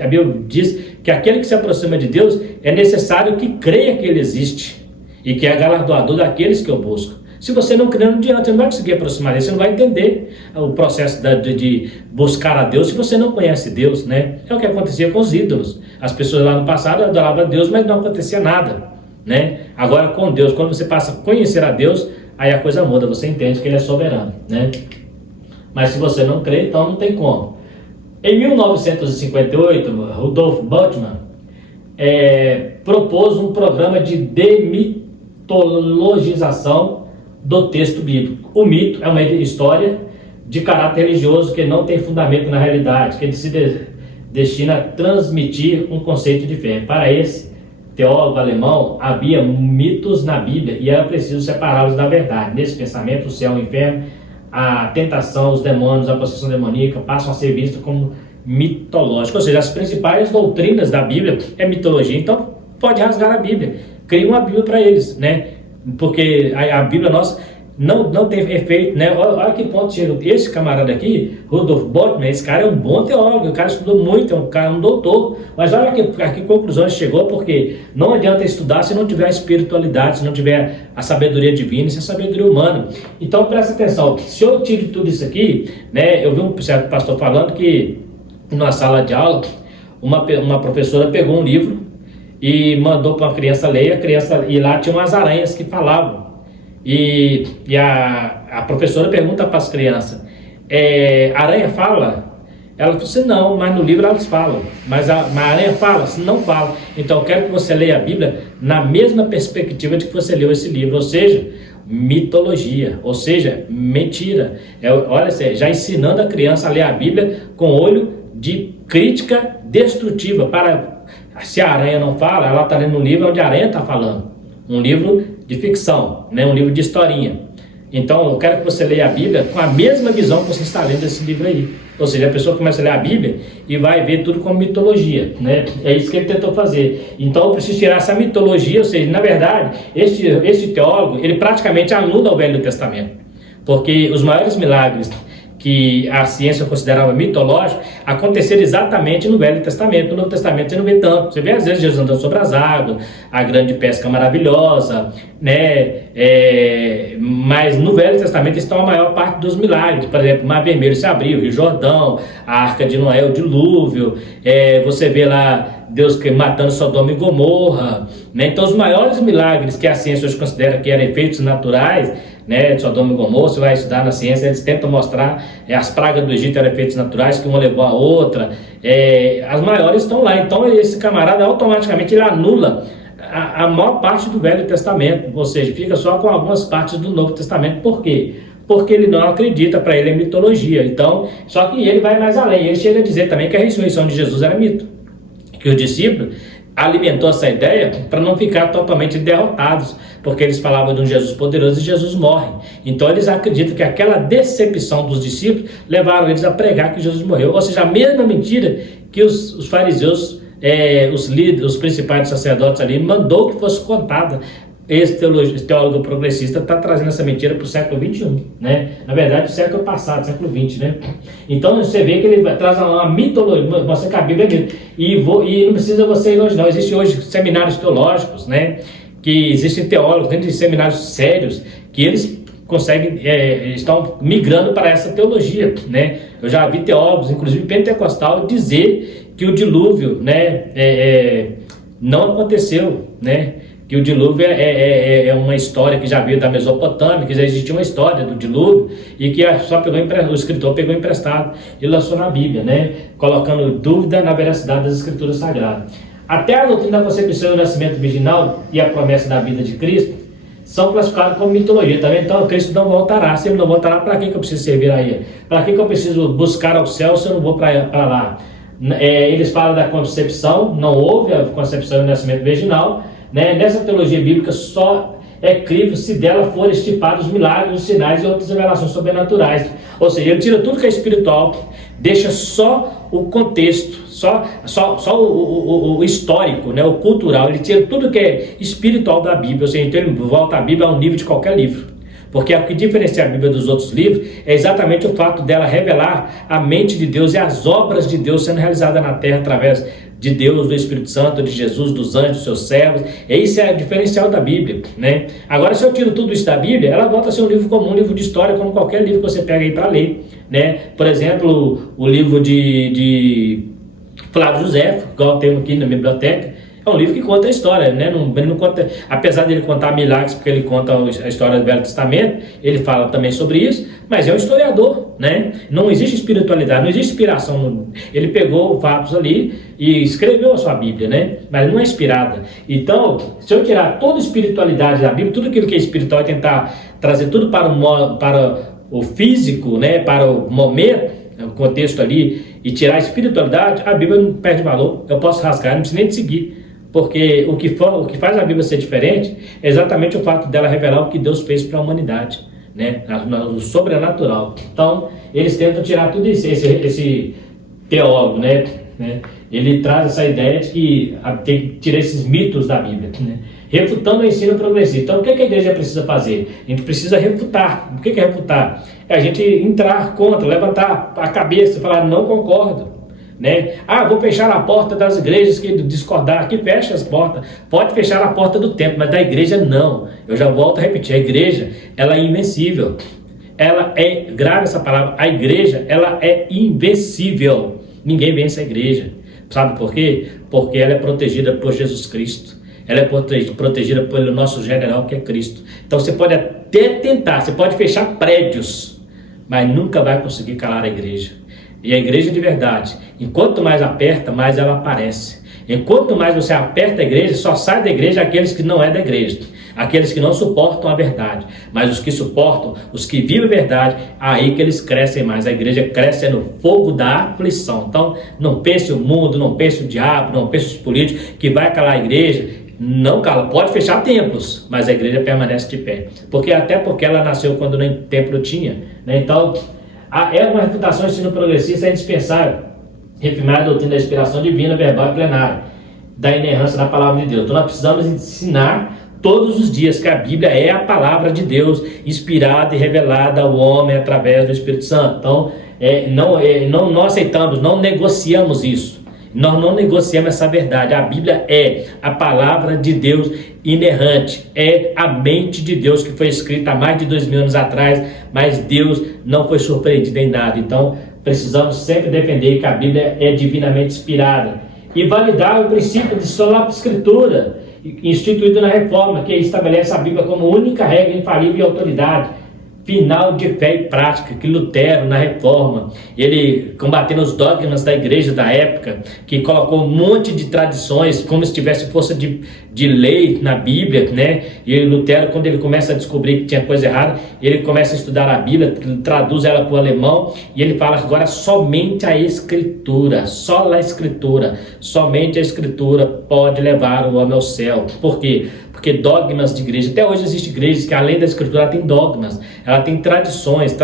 a Bíblia diz que aquele que se aproxima de Deus é necessário que creia que Ele existe e que é galardoador daqueles que eu busco. Se você não crer, não adianta, você não vai conseguir aproximar dele, você não vai entender o processo de buscar a Deus se você não conhece Deus, né? É o que acontecia com os ídolos. As pessoas lá no passado adoravam a Deus, mas não acontecia nada, né? Agora com Deus, quando você passa a conhecer a Deus, aí a coisa muda, você entende que Ele é soberano, né? Mas se você não crê, então não tem como. Em 1958, Rudolf Bultmann propôs um programa de demitologização do texto bíblico. O mito é uma história de caráter religioso que não tem fundamento na realidade, que se destina a transmitir um conceito de fé. Para esse teólogo alemão, havia mitos na Bíblia e era preciso separá-los da verdade. Nesse pensamento, o céu e o inferno, a tentação, os demônios, a possessão demoníaca passam a ser vistos como mitológicos. Ou seja, as principais doutrinas da Bíblia é mitologia. Então, pode rasgar a Bíblia. Cria uma Bíblia para eles, né? Porque a Bíblia nossa não tem efeito, né? Olha que ponto chega. Esse camarada aqui, Rudolf Bultmann, esse cara é um bom teólogo, o cara estudou muito, é um doutor. Mas olha a que conclusão ele chegou, porque não adianta estudar se não tiver a espiritualidade, se não tiver a sabedoria divina, se a sabedoria humana. Então presta atenção, se eu tiro tudo isso aqui, né? Eu vi um certo pastor falando que numa sala de aula, uma professora pegou um livro e mandou para uma criança ler, e lá tinha umas aranhas que falavam. E a professora pergunta para as crianças: a aranha fala? Ela falou assim: não, mas no livro elas falam. Mas a aranha fala? Não fala. Então eu quero que você leia a Bíblia na mesma perspectiva de que você leu esse livro, ou seja, mitologia, ou seja, mentira. Olha, já ensinando a criança a ler a Bíblia com olho de crítica destrutiva. Se a aranha não fala, ela está lendo um livro onde a aranha está falando. Um livro de ficção, né? Um livro de historinha. Então eu quero que você leia a Bíblia com a mesma visão que você está lendo esse livro aí. Ou seja, a pessoa começa a ler a Bíblia e vai ver tudo como mitologia, né? É isso que ele tentou fazer. Então eu preciso tirar essa mitologia, ou seja, na verdade, este teólogo, ele praticamente anula o Velho Testamento. Porque os maiores milagres que a ciência considerava mitológicos aconteceram exatamente no Velho Testamento. No Novo Testamento você não vê tanto. Você vê às vezes Jesus andando sobre as águas, a grande pesca maravilhosa, né? Mas no Velho Testamento estão a maior parte dos milagres. Por exemplo, o Mar Vermelho se abriu, o Rio Jordão, a Arca de Noé, o dilúvio. Você vê lá Deus matando Sodoma e Gomorra, né? Então os maiores milagres que a ciência hoje considera que eram efeitos naturais, né, de Sodoma e Gomorra, você vai estudar na ciência, eles tentam mostrar as pragas do Egito eram efeitos naturais, que uma levou a outra, as maiores estão lá. Então esse camarada automaticamente ele anula a maior parte do Velho Testamento, ou seja, fica só com algumas partes do Novo Testamento. Por quê? Porque ele não acredita, para ele é mitologia. Então, só que ele vai mais além, ele chega a dizer também que a ressurreição de Jesus era mito, que os discípulos alimentou essa ideia para não ficar totalmente derrotados, porque eles falavam de um Jesus poderoso e Jesus morre. Então eles acreditam que aquela decepção dos discípulos levaram eles a pregar que Jesus morreu. Ou seja, a mesma mentira que os fariseus, os líderes, os principais sacerdotes ali, mandou que fosse contada esse teólogo progressista está trazendo essa mentira para o século XXI, né? Na verdade, o século passado, século XX, né? Então, você vê que ele traz uma mitologia, mostra que a Bíblia é mito. E não precisa você ir longe, não. Existem hoje seminários teológicos, né? Que existem teólogos dentro de seminários sérios, que eles conseguem, estão migrando para essa teologia, né? Eu já vi teólogos, inclusive pentecostal, dizer que o dilúvio, né, não aconteceu, né? Que o dilúvio é uma história que já veio da Mesopotâmia, que já existia uma história do dilúvio e que o escritor pegou emprestado e lançou na Bíblia, né? Colocando dúvida na veracidade das escrituras sagradas. Até a doutrina da concepção do nascimento virginal e a promessa da vida de Cristo são classificados como mitologia, tá vendo? Então, Cristo não voltará. Se ele não voltará, para que eu preciso servir a ele? Para que eu preciso buscar ao céu se eu não vou para lá? Eles falam da concepção, não houve a concepção do nascimento virginal, né? Nessa teologia bíblica só é crível se dela forem estipados os milagres, os sinais e outras revelações sobrenaturais. Ou seja, ele tira tudo que é espiritual, deixa só o contexto, só o histórico, né, o cultural. Ele tira tudo que é espiritual da Bíblia. Ou seja, então ele volta a Bíblia ao nível de qualquer livro. Porque o que diferencia a Bíblia dos outros livros é exatamente o fato dela revelar a mente de Deus e as obras de Deus sendo realizadas na terra através de Deus, do Espírito Santo, de Jesus, dos anjos, dos seus servos. Esse é o diferencial da Bíblia, né? Agora, se eu tiro tudo isso da Bíblia, ela volta a ser um livro comum, um livro de história, como qualquer livro que você pega aí para ler, né? Por exemplo, o livro de Flávio José, igual eu tenho aqui na biblioteca. É um livro que conta a história, né? Ele não conta, apesar dele contar milagres, porque ele conta a história do Velho Testamento, ele fala também sobre isso, mas é um historiador, né? Não existe espiritualidade, não existe inspiração. Ele pegou fatos ali e escreveu a sua Bíblia, né? Mas não é inspirada. Então, se eu tirar toda a espiritualidade da Bíblia, tudo aquilo que é espiritual e tentar trazer tudo para o físico, né? Para o momento, o contexto ali, e tirar a espiritualidade, a Bíblia não perde valor. Eu posso rasgar, não preciso nem de seguir. Porque o que faz a Bíblia ser diferente é exatamente o fato dela revelar o que Deus fez para a humanidade, né? O sobrenatural. Então, eles tentam tirar tudo isso, esse teólogo, né? Ele traz essa ideia de que tem que tirar esses mitos da Bíblia, né? Refutando o ensino progressista. Então, o que a igreja precisa fazer? A gente precisa refutar. O que é refutar? É a gente entrar contra, levantar a cabeça e falar, não concordo. Né? Vou fechar a porta das igrejas que discordar, que fecha as portas. Pode fechar a porta do templo, mas da igreja não. Eu já volto a repetir, a igreja, ela é invencível. Ela é, grave essa palavra, a igreja, ela é invencível. Ninguém vence a igreja. Sabe por quê? Porque ela é protegida por Jesus Cristo. Ela é protegida pelo nosso general, que é Cristo. Então você pode até tentar, você pode fechar prédios, mas nunca vai conseguir calar a igreja. E a igreja de verdade, enquanto mais aperta, mais ela aparece. Enquanto mais você aperta a igreja, só sai da igreja aqueles que não é da igreja, aqueles que não suportam a verdade. Mas os que suportam, os que vivem a verdade, aí que eles crescem mais. A igreja cresce no fogo da aflição. Então, não pense o mundo, não pense o diabo, não pense os políticos, que vai calar a igreja. Não cala, pode fechar templos, mas a igreja permanece de pé. Até porque ela nasceu quando nem templo tinha, né? Então, é uma refutação do ensino progressista, é indispensável reafirmar a doutrina da inspiração divina, verbal e plenária, da inerrância da palavra de Deus. Então nós precisamos ensinar todos os dias que a Bíblia é a palavra de Deus, inspirada e revelada ao homem através do Espírito Santo. Então, não aceitamos, não negociamos isso. Nós não negociamos essa verdade. A Bíblia é a palavra de Deus inerrante, é a mente de Deus que foi escrita há mais de 2000 anos atrás, mas Deus não foi surpreendido em nada. Então precisamos sempre defender que a Bíblia é divinamente inspirada e validar o princípio de sola escritura instituído na Reforma, que estabelece a Bíblia como única regra infalível e autoridade final de fé e prática, que Lutero, na Reforma, ele combatendo os dogmas da igreja da época, que colocou um monte de tradições, como se tivesse força de lei na Bíblia, né? E Lutero, quando ele começa a descobrir que tinha coisa errada, ele começa a estudar a Bíblia, traduz ela para o alemão, e ele fala agora somente a Escritura, só a Escritura, somente a Escritura pode levar o homem ao céu. Por quê? Porque dogmas de igreja, até hoje existem igrejas que além da escritura ela tem dogmas, ela tem tradições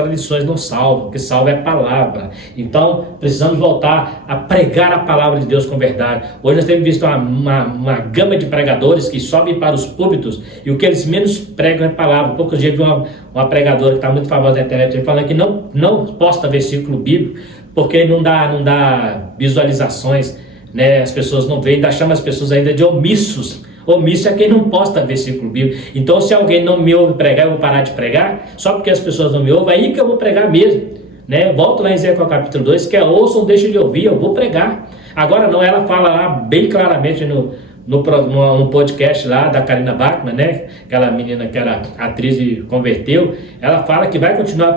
não salvam, o que salva é a palavra. Então precisamos voltar a pregar a palavra de Deus com verdade. Hoje nós temos visto uma gama de pregadores pregadores que sobem para os púlpitos e o que eles menos pregam é palavra. Poucos dias vi uma pregadora que está muito famosa na internet falando que não posta versículo bíblico porque não dá visualizações, né? As pessoas não veem, ainda chama as pessoas ainda de omissos. Omisso é quem não posta versículo bíblico. Então, se alguém não me ouve pregar, eu vou parar de pregar, só porque as pessoas não me ouvem, aí que eu vou pregar mesmo, né? Volto lá em Ezequiel capítulo 2, que é ouçam, deixem de ouvir, eu vou pregar. Agora não, ela fala lá bem claramente no podcast lá da Karina Bachmann, né? Aquela menina que era atriz e converteu, ela fala que vai continuar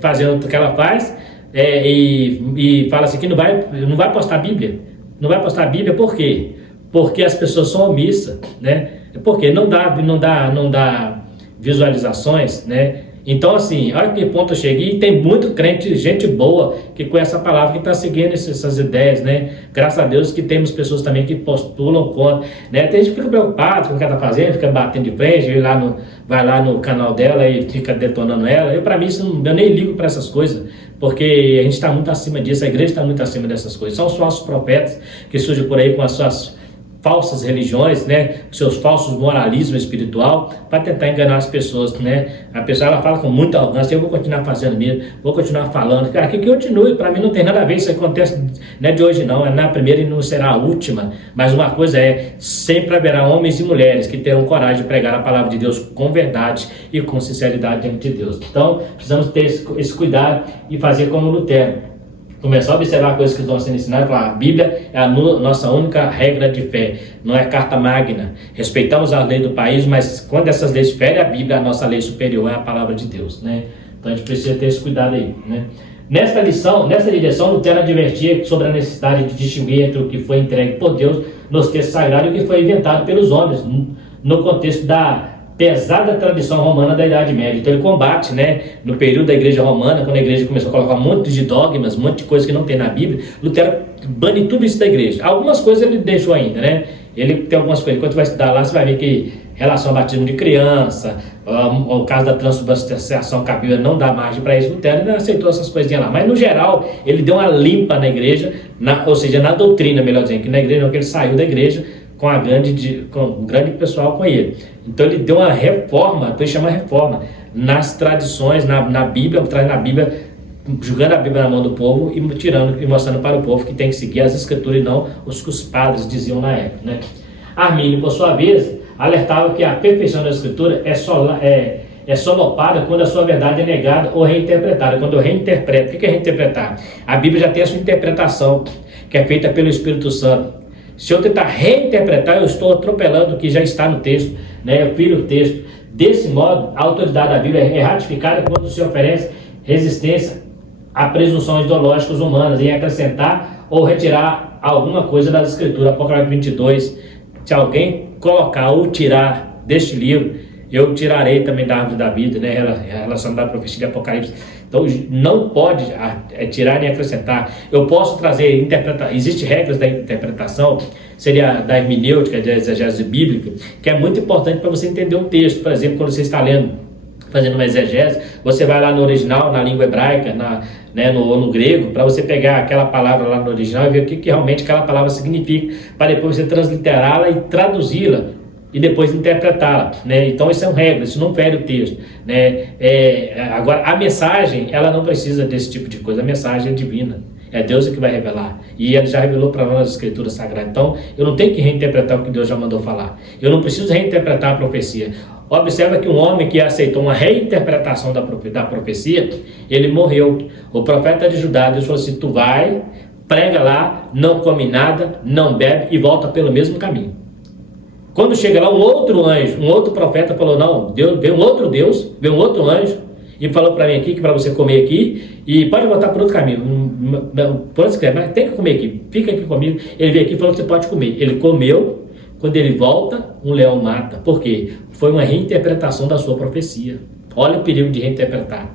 fazendo o que ela faz, e fala assim que não vai postar a Bíblia. Não vai postar a Bíblia por quê? Porque as pessoas são omissas, né? Porque não dá visualizações, né? Então, assim, olha que ponto eu cheguei. E tem muito crente, gente boa, que com essa palavra que está seguindo essas ideias, né? Graças a Deus que temos pessoas também que postulam contra, né? Tem gente que fica preocupado com o que ela está fazendo, fica batendo de frente, vai lá no canal dela e fica detonando ela. Para mim, eu nem ligo para essas coisas, porque a gente está muito acima disso, a igreja está muito acima dessas coisas. São os falsos profetas que surgem por aí com as suas falsas religiões, né, seus falsos moralismo espiritual, para tentar enganar as pessoas, né? A pessoa, ela fala com muita arrogância: eu vou continuar fazendo mesmo, vou continuar falando, cara, que continue. Para mim não tem nada a ver, isso acontece, não é de hoje não, é na primeira e não será a última. Mas uma coisa é, sempre haverá homens e mulheres que terão coragem de pregar a palavra de Deus com verdade e com sinceridade diante de Deus. Então, precisamos ter esse cuidado e fazer como Lutero. Começar a observar coisas que estão sendo ensinadas, falar: a Bíblia é a nossa única regra de fé, não é carta magna. Respeitamos as leis do país, mas quando essas leis ferem a Bíblia, a nossa lei superior é a palavra de Deus, né? Então a gente precisa ter esse cuidado aí, né? Nessa direção, Lutero advertia sobre a necessidade de distinguir entre o que foi entregue por Deus nos textos sagrados e o que foi inventado pelos homens, no contexto da pesada tradição romana da Idade Média. Então ele combate, né, no período da igreja romana, quando a igreja começou a colocar um monte de dogmas, um monte de coisa que não tem na Bíblia, Lutero bane tudo isso da igreja. Algumas coisas ele deixou ainda, né? Ele tem algumas coisas, quando você vai estudar lá, você vai ver que relação ao batismo de criança, o caso da transubstanciação que a Bíblia não dá margem para isso, Lutero não aceitou essas coisinhas lá. Mas no geral, ele deu uma limpa na igreja, ou seja, na doutrina, melhor dizendo, que na igreja não, que ele saiu da igreja com um grande pessoal com ele. Então ele deu uma reforma, então ele chama reforma, nas tradições, na Bíblia, traz na Bíblia, jogando a Bíblia na mão do povo e tirando e mostrando para o povo que tem que seguir as escrituras e não os que os padres diziam na época, né? Armínio, por sua vez, alertava que a perfeição da escritura é solopada quando a sua verdade é negada ou reinterpretada. Quando eu reinterpreto, o que é reinterpretar? A Bíblia já tem a sua interpretação, que é feita pelo Espírito Santo. Se eu tentar reinterpretar, eu estou atropelando o que já está no texto, né? Eu piro o texto. Desse modo, a autoridade da Bíblia é ratificada quando se oferece resistência a presunções ideológicas humanas em acrescentar ou retirar alguma coisa das Escrituras. Apocalipse 22, se alguém colocar ou tirar deste livro, eu tirarei também da árvore da vida, né? Relacionada à profecia de Apocalipse. Então não pode tirar nem acrescentar. Eu posso trazer, existem regras da interpretação, seria da hermenêutica, da exegese bíblica, que é muito importante para você entender um texto. Por exemplo, quando você está lendo, fazendo uma exegese, você vai lá no original, na língua hebraica, no grego, para você pegar aquela palavra lá no original e ver o que realmente aquela palavra significa, para depois você transliterá-la e traduzi-la e depois interpretá-la, né? Então isso é uma regra, isso não fere o texto, né? Agora a mensagem, ela não precisa desse tipo de coisa, a mensagem é divina, é Deus que vai revelar, e Ele já revelou para nós as Escrituras Sagradas. Então eu não tenho que reinterpretar o que Deus já mandou falar, eu não preciso reinterpretar a profecia. Observa que um homem que aceitou uma reinterpretação da profecia, ele morreu. O profeta de Judá, Deus falou assim: tu vai, prega lá, não come nada, não bebe e volta pelo mesmo caminho. Quando chega lá um outro anjo, um outro profeta falou: não, veio um outro Deus, veio um outro anjo e falou para mim aqui que para você comer aqui e pode voltar por outro caminho, por onde você quer, mas tem que comer aqui, fica aqui comigo. Ele veio aqui e falou que você pode comer. Ele comeu, quando ele volta, um leão mata. Por quê? Foi uma reinterpretação da sua profecia. Olha o perigo de reinterpretar.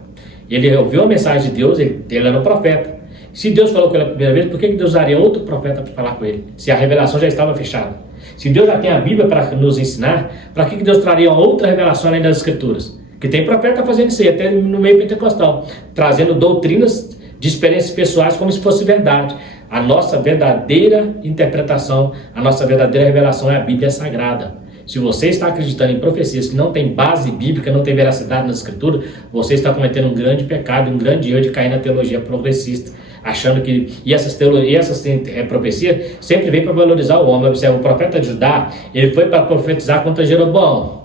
Ele ouviu a mensagem de Deus, ele era um profeta. Se Deus falou com ele a primeira vez, por que Deus usaria outro profeta para falar com ele? Se a revelação já estava fechada. Se Deus já tem a Bíblia para nos ensinar, para que Deus traria uma outra revelação além das Escrituras? Que tem profeta fazendo isso aí, até no meio pentecostal, trazendo doutrinas de experiências pessoais como se fosse verdade. A nossa verdadeira interpretação, a nossa verdadeira revelação é a Bíblia Sagrada. Se você está acreditando em profecias que não tem base bíblica, não tem veracidade nas escrituras, você está cometendo um grande pecado, um grande erro de cair na teologia progressista, achando que essas profecias sempre vêm para valorizar o homem. O profeta de Judá, ele foi para profetizar contra Jeroboão.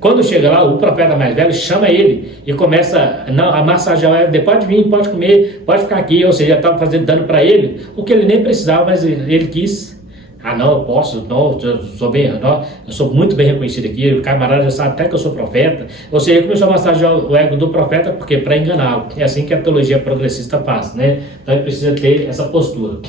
Quando chega lá, o profeta mais velho chama ele e começa a massagear ele, pode vir, pode comer, pode ficar aqui. Ou seja, estava dando para ele o que ele nem precisava, mas ele quis. Ah, não, eu posso, não, eu sou muito bem reconhecido aqui, o camarada já sabe até que eu sou profeta. Ou seja, ele começou a massagear o ego do profeta, porque para enganá-lo. É assim que a teologia progressista faz, né? Então ele precisa ter essa postura.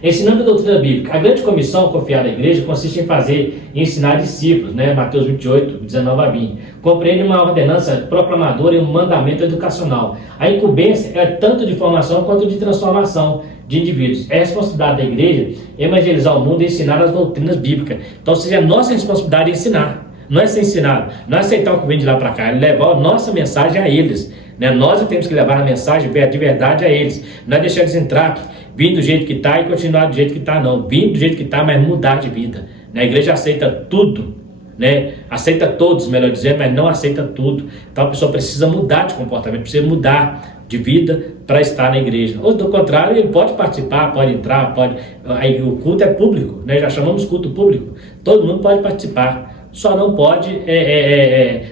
Ensinando a doutrina bíblica. A grande comissão confiada à igreja consiste em fazer e ensinar discípulos, né? Mateus 28, 19 a 20. Compreende uma ordenança proclamadora e um mandamento educacional. A incumbência é tanto de formação quanto de transformação de indivíduos. É responsabilidade da igreja evangelizar o mundo e ensinar as doutrinas bíblicas. Então, seja a nossa responsabilidade ensinar. Não é ser ensinado, não é aceitar o que vem de lá para cá, é levar a nossa mensagem a eles. Né? Nós temos que levar a mensagem de verdade a eles. Não é deixar eles entrar, vir do jeito que está e continuar do jeito que está, não. Vir do jeito que está, mas mudar de vida. Né? A igreja aceita tudo, né? Aceita todos, melhor dizendo, mas não aceita tudo. Então a pessoa precisa mudar de comportamento, precisa mudar de vida para estar na igreja. Ou do contrário, ele pode participar, pode entrar, pode. Aí, o culto é público, né? Já chamamos culto público. Todo mundo pode participar. Só não pode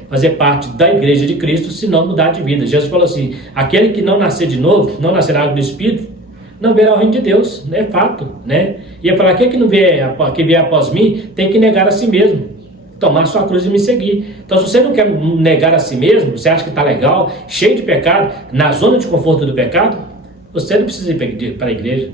fazer parte da igreja de Cristo se não mudar de vida. Jesus falou assim: aquele que não nascer de novo, não nascerá do Espírito, não verá o reino de Deus. É fato, né? E ele falou: aquele que não vier, que vier após mim, tem que negar a si mesmo, tomar sua cruz e me seguir. Então, se você não quer negar a si mesmo, você acha que está legal, cheio de pecado, na zona de conforto do pecado, você não precisa ir para a igreja,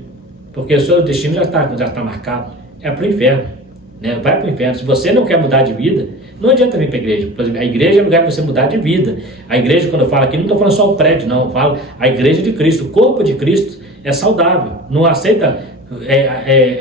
porque o seu destino já está marcado. É para o inferno. Né? Vai para o inferno. Se você não quer mudar de vida, não adianta vir para a igreja. Por exemplo, a igreja é o lugar para você mudar de vida. A igreja, quando eu falo aqui, não estou falando só o prédio, não. Eu falo a igreja de Cristo, o corpo de Cristo é saudável. Não aceita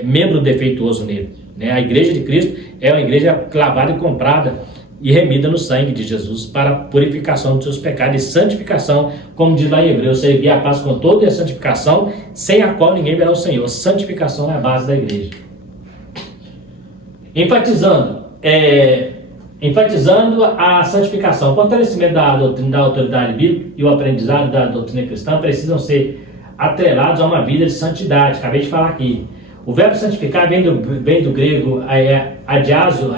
membro defeituoso nele. Né? A igreja de Cristo é uma igreja lavada e comprada e remida no sangue de Jesus para a purificação dos seus pecados e santificação, como diz lá em Hebreus, seguir a paz com toda a santificação, sem a qual ninguém verá o Senhor. Santificação é a base da igreja. Enfatizando a santificação, o fortalecimento da autoridade bíblica e o aprendizado da doutrina cristã precisam ser atrelados a uma vida de santidade. Acabei de falar aqui. O verbo santificar vem do grego adiazo,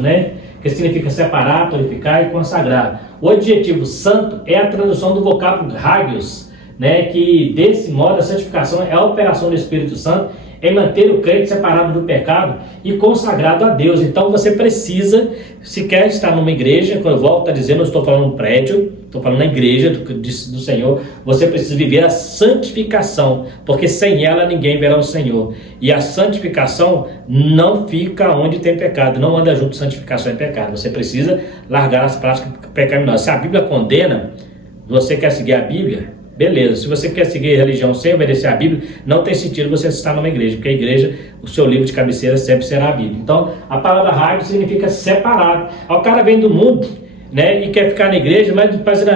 né? Que significa separar, purificar e consagrar. O adjetivo santo é a tradução do vocábulo hagios, né? Que desse modo a santificação é a operação do Espírito Santo em manter o crente separado do pecado e consagrado a Deus. Então você precisa, se quer estar numa igreja, quando eu volto a dizer, não estou falando um prédio, estou falando na igreja do Senhor, você precisa viver a santificação, porque sem ela ninguém verá o Senhor. E a santificação não fica onde tem pecado, não anda junto santificação e pecado. Você precisa largar as práticas pecaminosas. Se a Bíblia condena, você quer seguir a Bíblia? Beleza, se você quer seguir a religião sem obedecer a Bíblia, não tem sentido você estar numa igreja, porque a igreja, o seu livro de cabeceira sempre será a Bíblia. Então, a palavra hagio significa separado. O cara vem do mundo, né, e quer ficar na igreja, mas fazendo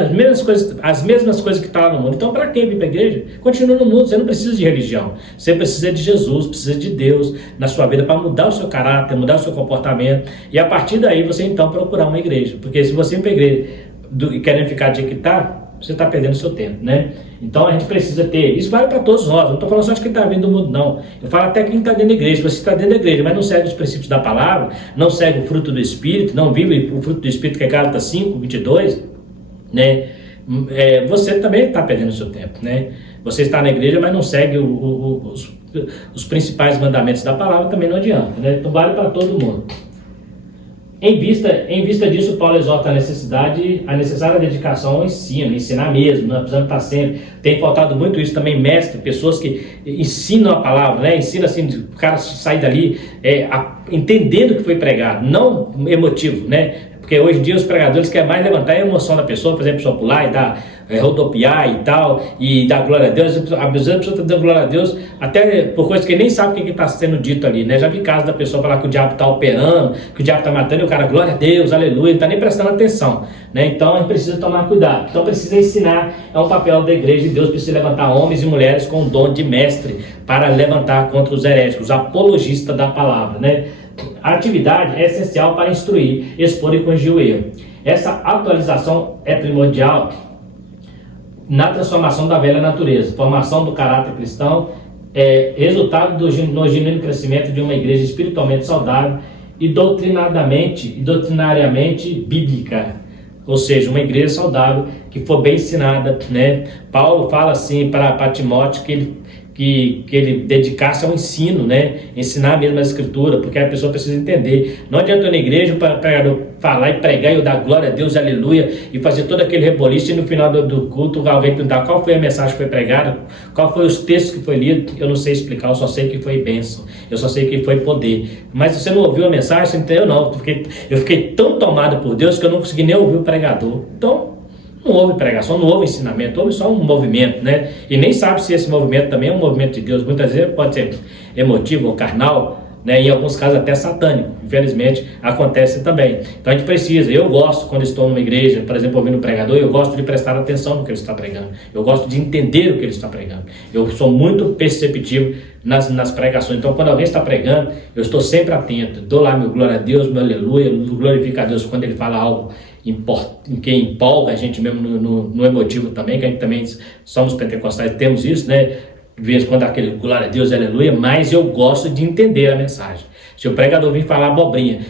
as mesmas coisas que está lá no mundo. Então, para que vir para a igreja? Continua no mundo, você não precisa de religião. Você precisa de Jesus, precisa de Deus na sua vida para mudar o seu caráter, mudar o seu comportamento. E a partir daí, você então procurar uma igreja. Porque se você ir para a igreja e querendo ficar de que está, você está perdendo o seu tempo, né? Então a gente precisa ter, isso vale para todos nós, não estou falando só de quem está vindo do mundo, não. Eu falo até quem está dentro da igreja. Você está dentro da igreja, mas não segue os princípios da palavra, não segue o fruto do Espírito, não vive o fruto do Espírito, que é Gálatas 5, 22, né? Você também está perdendo o seu tempo, né? Você está na igreja, mas não segue os principais mandamentos da palavra, também não adianta, né? Então vale para todo mundo. Em vista disso, Paulo exorta a necessária dedicação ao ensino, ensinar mesmo, nós precisamos estar sempre. Tem faltado muito isso também, mestre, pessoas que ensinam a palavra, né? Ensina assim, o cara sair dali entendendo o que foi pregado, não emotivo, né? Porque hoje em dia os pregadores querem mais levantar a emoção da pessoa, fazer a pessoa pular e dar, rodopiar e tal, e dar glória a Deus. A pessoa está dando glória a Deus até por coisas que nem sabe o que está sendo dito ali, né? Já vi casos da pessoa falar que o diabo está operando, que o diabo está matando, e o cara, glória a Deus, aleluia, não está nem prestando atenção, né? Então a gente precisa tomar cuidado. Então precisa ensinar, é um papel da igreja de Deus, precisa levantar homens e mulheres com o dom de mestre para levantar contra os heréticos, os apologistas da palavra, né? A atividade é essencial para instruir, expor e corrigir o erro. Essa atualização é primordial na transformação da velha natureza, formação do caráter cristão, resultado do genuíno crescimento de uma igreja espiritualmente saudável e doutrinariamente bíblica, ou seja, uma igreja saudável que for bem ensinada, né? Paulo fala assim para Timóteo que ele dedicasse ao ensino, né? Ensinar mesmo a escritura, porque a pessoa precisa entender. Não adianta na igreja para pregador falar e pregar e eu dar glória a Deus, aleluia, e fazer todo aquele reboliço e no final do culto alguém perguntar qual foi a mensagem que foi pregada, qual foi os textos que foi lido. Eu não sei explicar, eu só sei que foi bênção, eu só sei que foi poder. Mas se você não ouviu a mensagem, você entendeu? Não, eu fiquei tão tomado por Deus que eu não consegui nem ouvir o pregador. Então, não houve pregação, não houve ensinamento, houve só um movimento, né? E nem sabe se esse movimento também é um movimento de Deus. Muitas vezes pode ser emotivo ou carnal, né? Em alguns casos até satânico. Infelizmente, acontece também. Então a gente precisa, eu gosto quando estou numa igreja, por exemplo, ouvindo um pregador, eu gosto de prestar atenção no que ele está pregando. Eu gosto de entender o que ele está pregando. Eu sou muito perceptivo nas pregações. Então quando alguém está pregando, eu estou sempre atento. Dou lá meu glória a Deus, meu aleluia, glorifico a Deus quando ele fala algo em que empolga a gente mesmo no emotivo também, que a gente também somos pentecostais, temos isso, né? De vez em quando aquele glória a Deus, aleluia, mas eu gosto de entender a mensagem. Se o pregador vir falar abobrinha,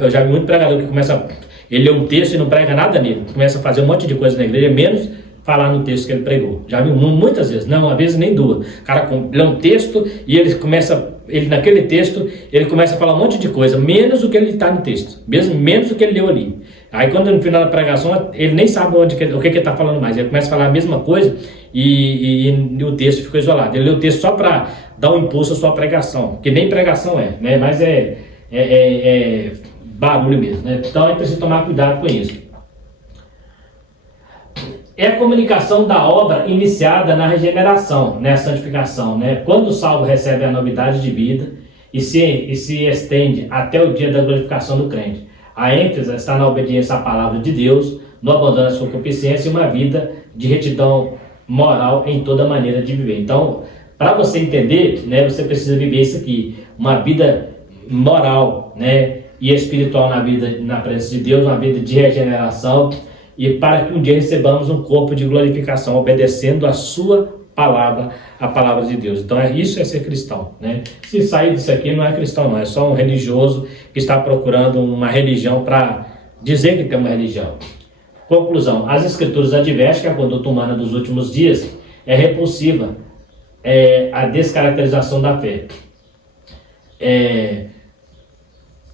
eu já vi muito pregador que começa, ele lê um texto e não prega nada nele, começa a fazer um monte de coisa na igreja, menos falar no texto que ele pregou. Já vi muitas vezes, não, às vezes nem duas. O cara lê um texto e naquele texto, ele começa a falar um monte de coisa, menos o que ele está no texto, menos o que ele leu ali. Aí quando no final da pregação, ele nem sabe o que ele está falando mais, ele começa a falar a mesma coisa e o texto ficou isolado. Ele leu o texto só para dar um impulso à sua pregação, que nem pregação né? Mas é barulho mesmo, né? Então a gente precisa tomar cuidado com isso. É a comunicação da obra iniciada na regeneração, na santificação, né? Quando o salvo recebe a novidade de vida e se estende até o dia da glorificação do crente. A ênfase está na obediência à palavra de Deus, no abandono da sua concupiscência e uma vida de retidão moral em toda maneira de viver. Então, para você entender, né, você precisa viver isso aqui, uma vida moral, né, e espiritual na presença de Deus, uma vida de regeneração, e para que um dia recebamos um corpo de glorificação, obedecendo a sua palavra, a palavra de Deus. Então isso é ser cristão, né? Se sair disso aqui não é cristão não, é só um religioso que está procurando uma religião para dizer que tem uma religião. Conclusão, as escrituras advertem que a conduta humana dos últimos dias é repulsiva, a descaracterização da fé.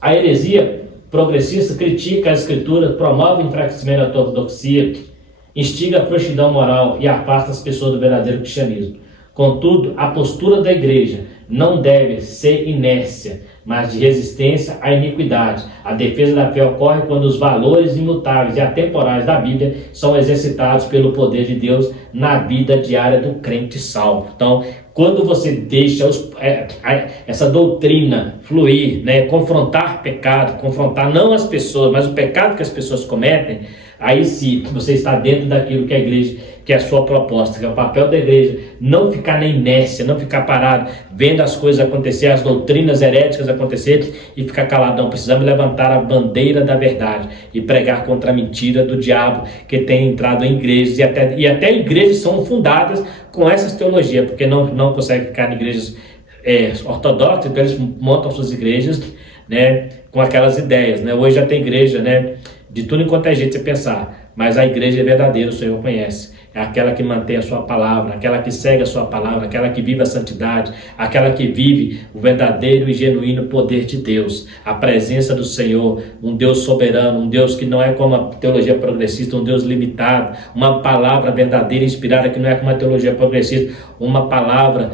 A heresia progressista critica as escrituras, promove o enfraquecimento da ortodoxia, instiga a frouxidão moral e afasta as pessoas do verdadeiro cristianismo. Contudo, a postura da igreja não deve ser inércia, mas de resistência à iniquidade. A defesa da fé ocorre quando os valores imutáveis e atemporais da Bíblia são exercitados pelo poder de Deus na vida diária do crente salvo. Então, quando você deixa essa doutrina fluir, né, confrontar pecado, confrontar não as pessoas, mas o pecado que as pessoas cometem, aí sim, você está dentro daquilo que a igreja, que é a sua proposta, que é o papel da igreja, não ficar na inércia, não ficar parado, vendo as coisas acontecer, as doutrinas heréticas acontecerem e ficar calado. Não, precisamos levantar a bandeira da verdade e pregar contra a mentira do diabo que tem entrado em igrejas, e até igrejas são fundadas com essas teologias, porque não conseguem ficar em igrejas ortodoxas, então eles montam suas igrejas, né, com aquelas ideias, né? Hoje já tem igreja, né, de tudo enquanto é jeito você pensar, mas a igreja é verdadeira, o Senhor conhece. É aquela que mantém a sua palavra, aquela que segue a sua palavra, aquela que vive a santidade, aquela que vive o verdadeiro e genuíno poder de Deus, a presença do Senhor, um Deus soberano, um Deus que não é como a teologia progressista, um Deus limitado, uma palavra verdadeira, inspirada, que não é como a teologia progressista, uma palavra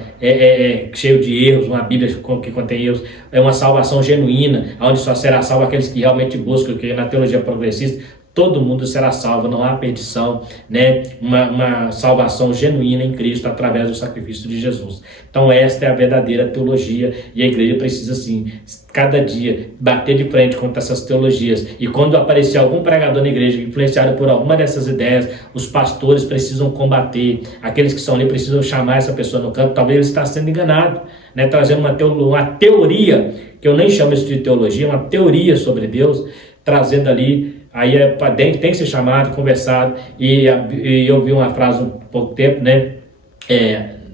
cheia de erros, uma Bíblia que contém erros, é uma salvação genuína, onde só será salvo aqueles que realmente buscam, que na teologia progressista todo mundo será salvo, não há perdição, né? Uma salvação genuína em Cristo através do sacrifício de Jesus. Então esta é a verdadeira teologia e a igreja precisa, assim, cada dia bater de frente contra essas teologias. E quando aparecer algum pregador na igreja influenciado por alguma dessas ideias, os pastores precisam combater, aqueles que estão ali precisam chamar essa pessoa no canto. Talvez ele está sendo enganado, né? Trazendo uma teoria, que eu nem chamo isso de teologia, uma teoria sobre Deus, trazendo ali. Aí tem que ser chamado, conversado. E eu vi uma frase há pouco tempo, né?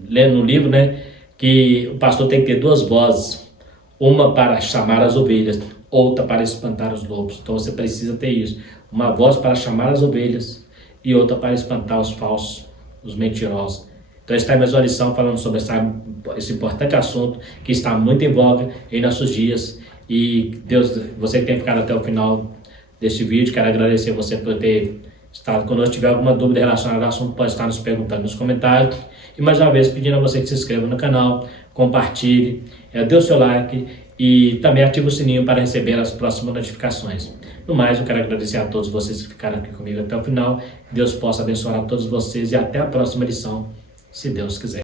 Lendo no livro, né? Que o pastor tem que ter duas vozes. Uma para chamar as ovelhas, outra para espantar os lobos. Então você precisa ter isso. Uma voz para chamar as ovelhas e outra para espantar os falsos, os mentirosos. Então está mais uma lição falando sobre esse importante assunto que está muito em voga em nossos dias. E Deus, você que tem ficado até o final deste vídeo, quero agradecer você por ter estado conosco. Se tiver alguma dúvida relacionada ao assunto, pode estar nos perguntando nos comentários. E mais uma vez, pedindo a você que se inscreva no canal, compartilhe, dê o seu like e também ative o sininho para receber as próximas notificações. No mais, eu quero agradecer a todos vocês que ficaram aqui comigo até o final. Deus possa abençoar a todos vocês e até a próxima lição, se Deus quiser.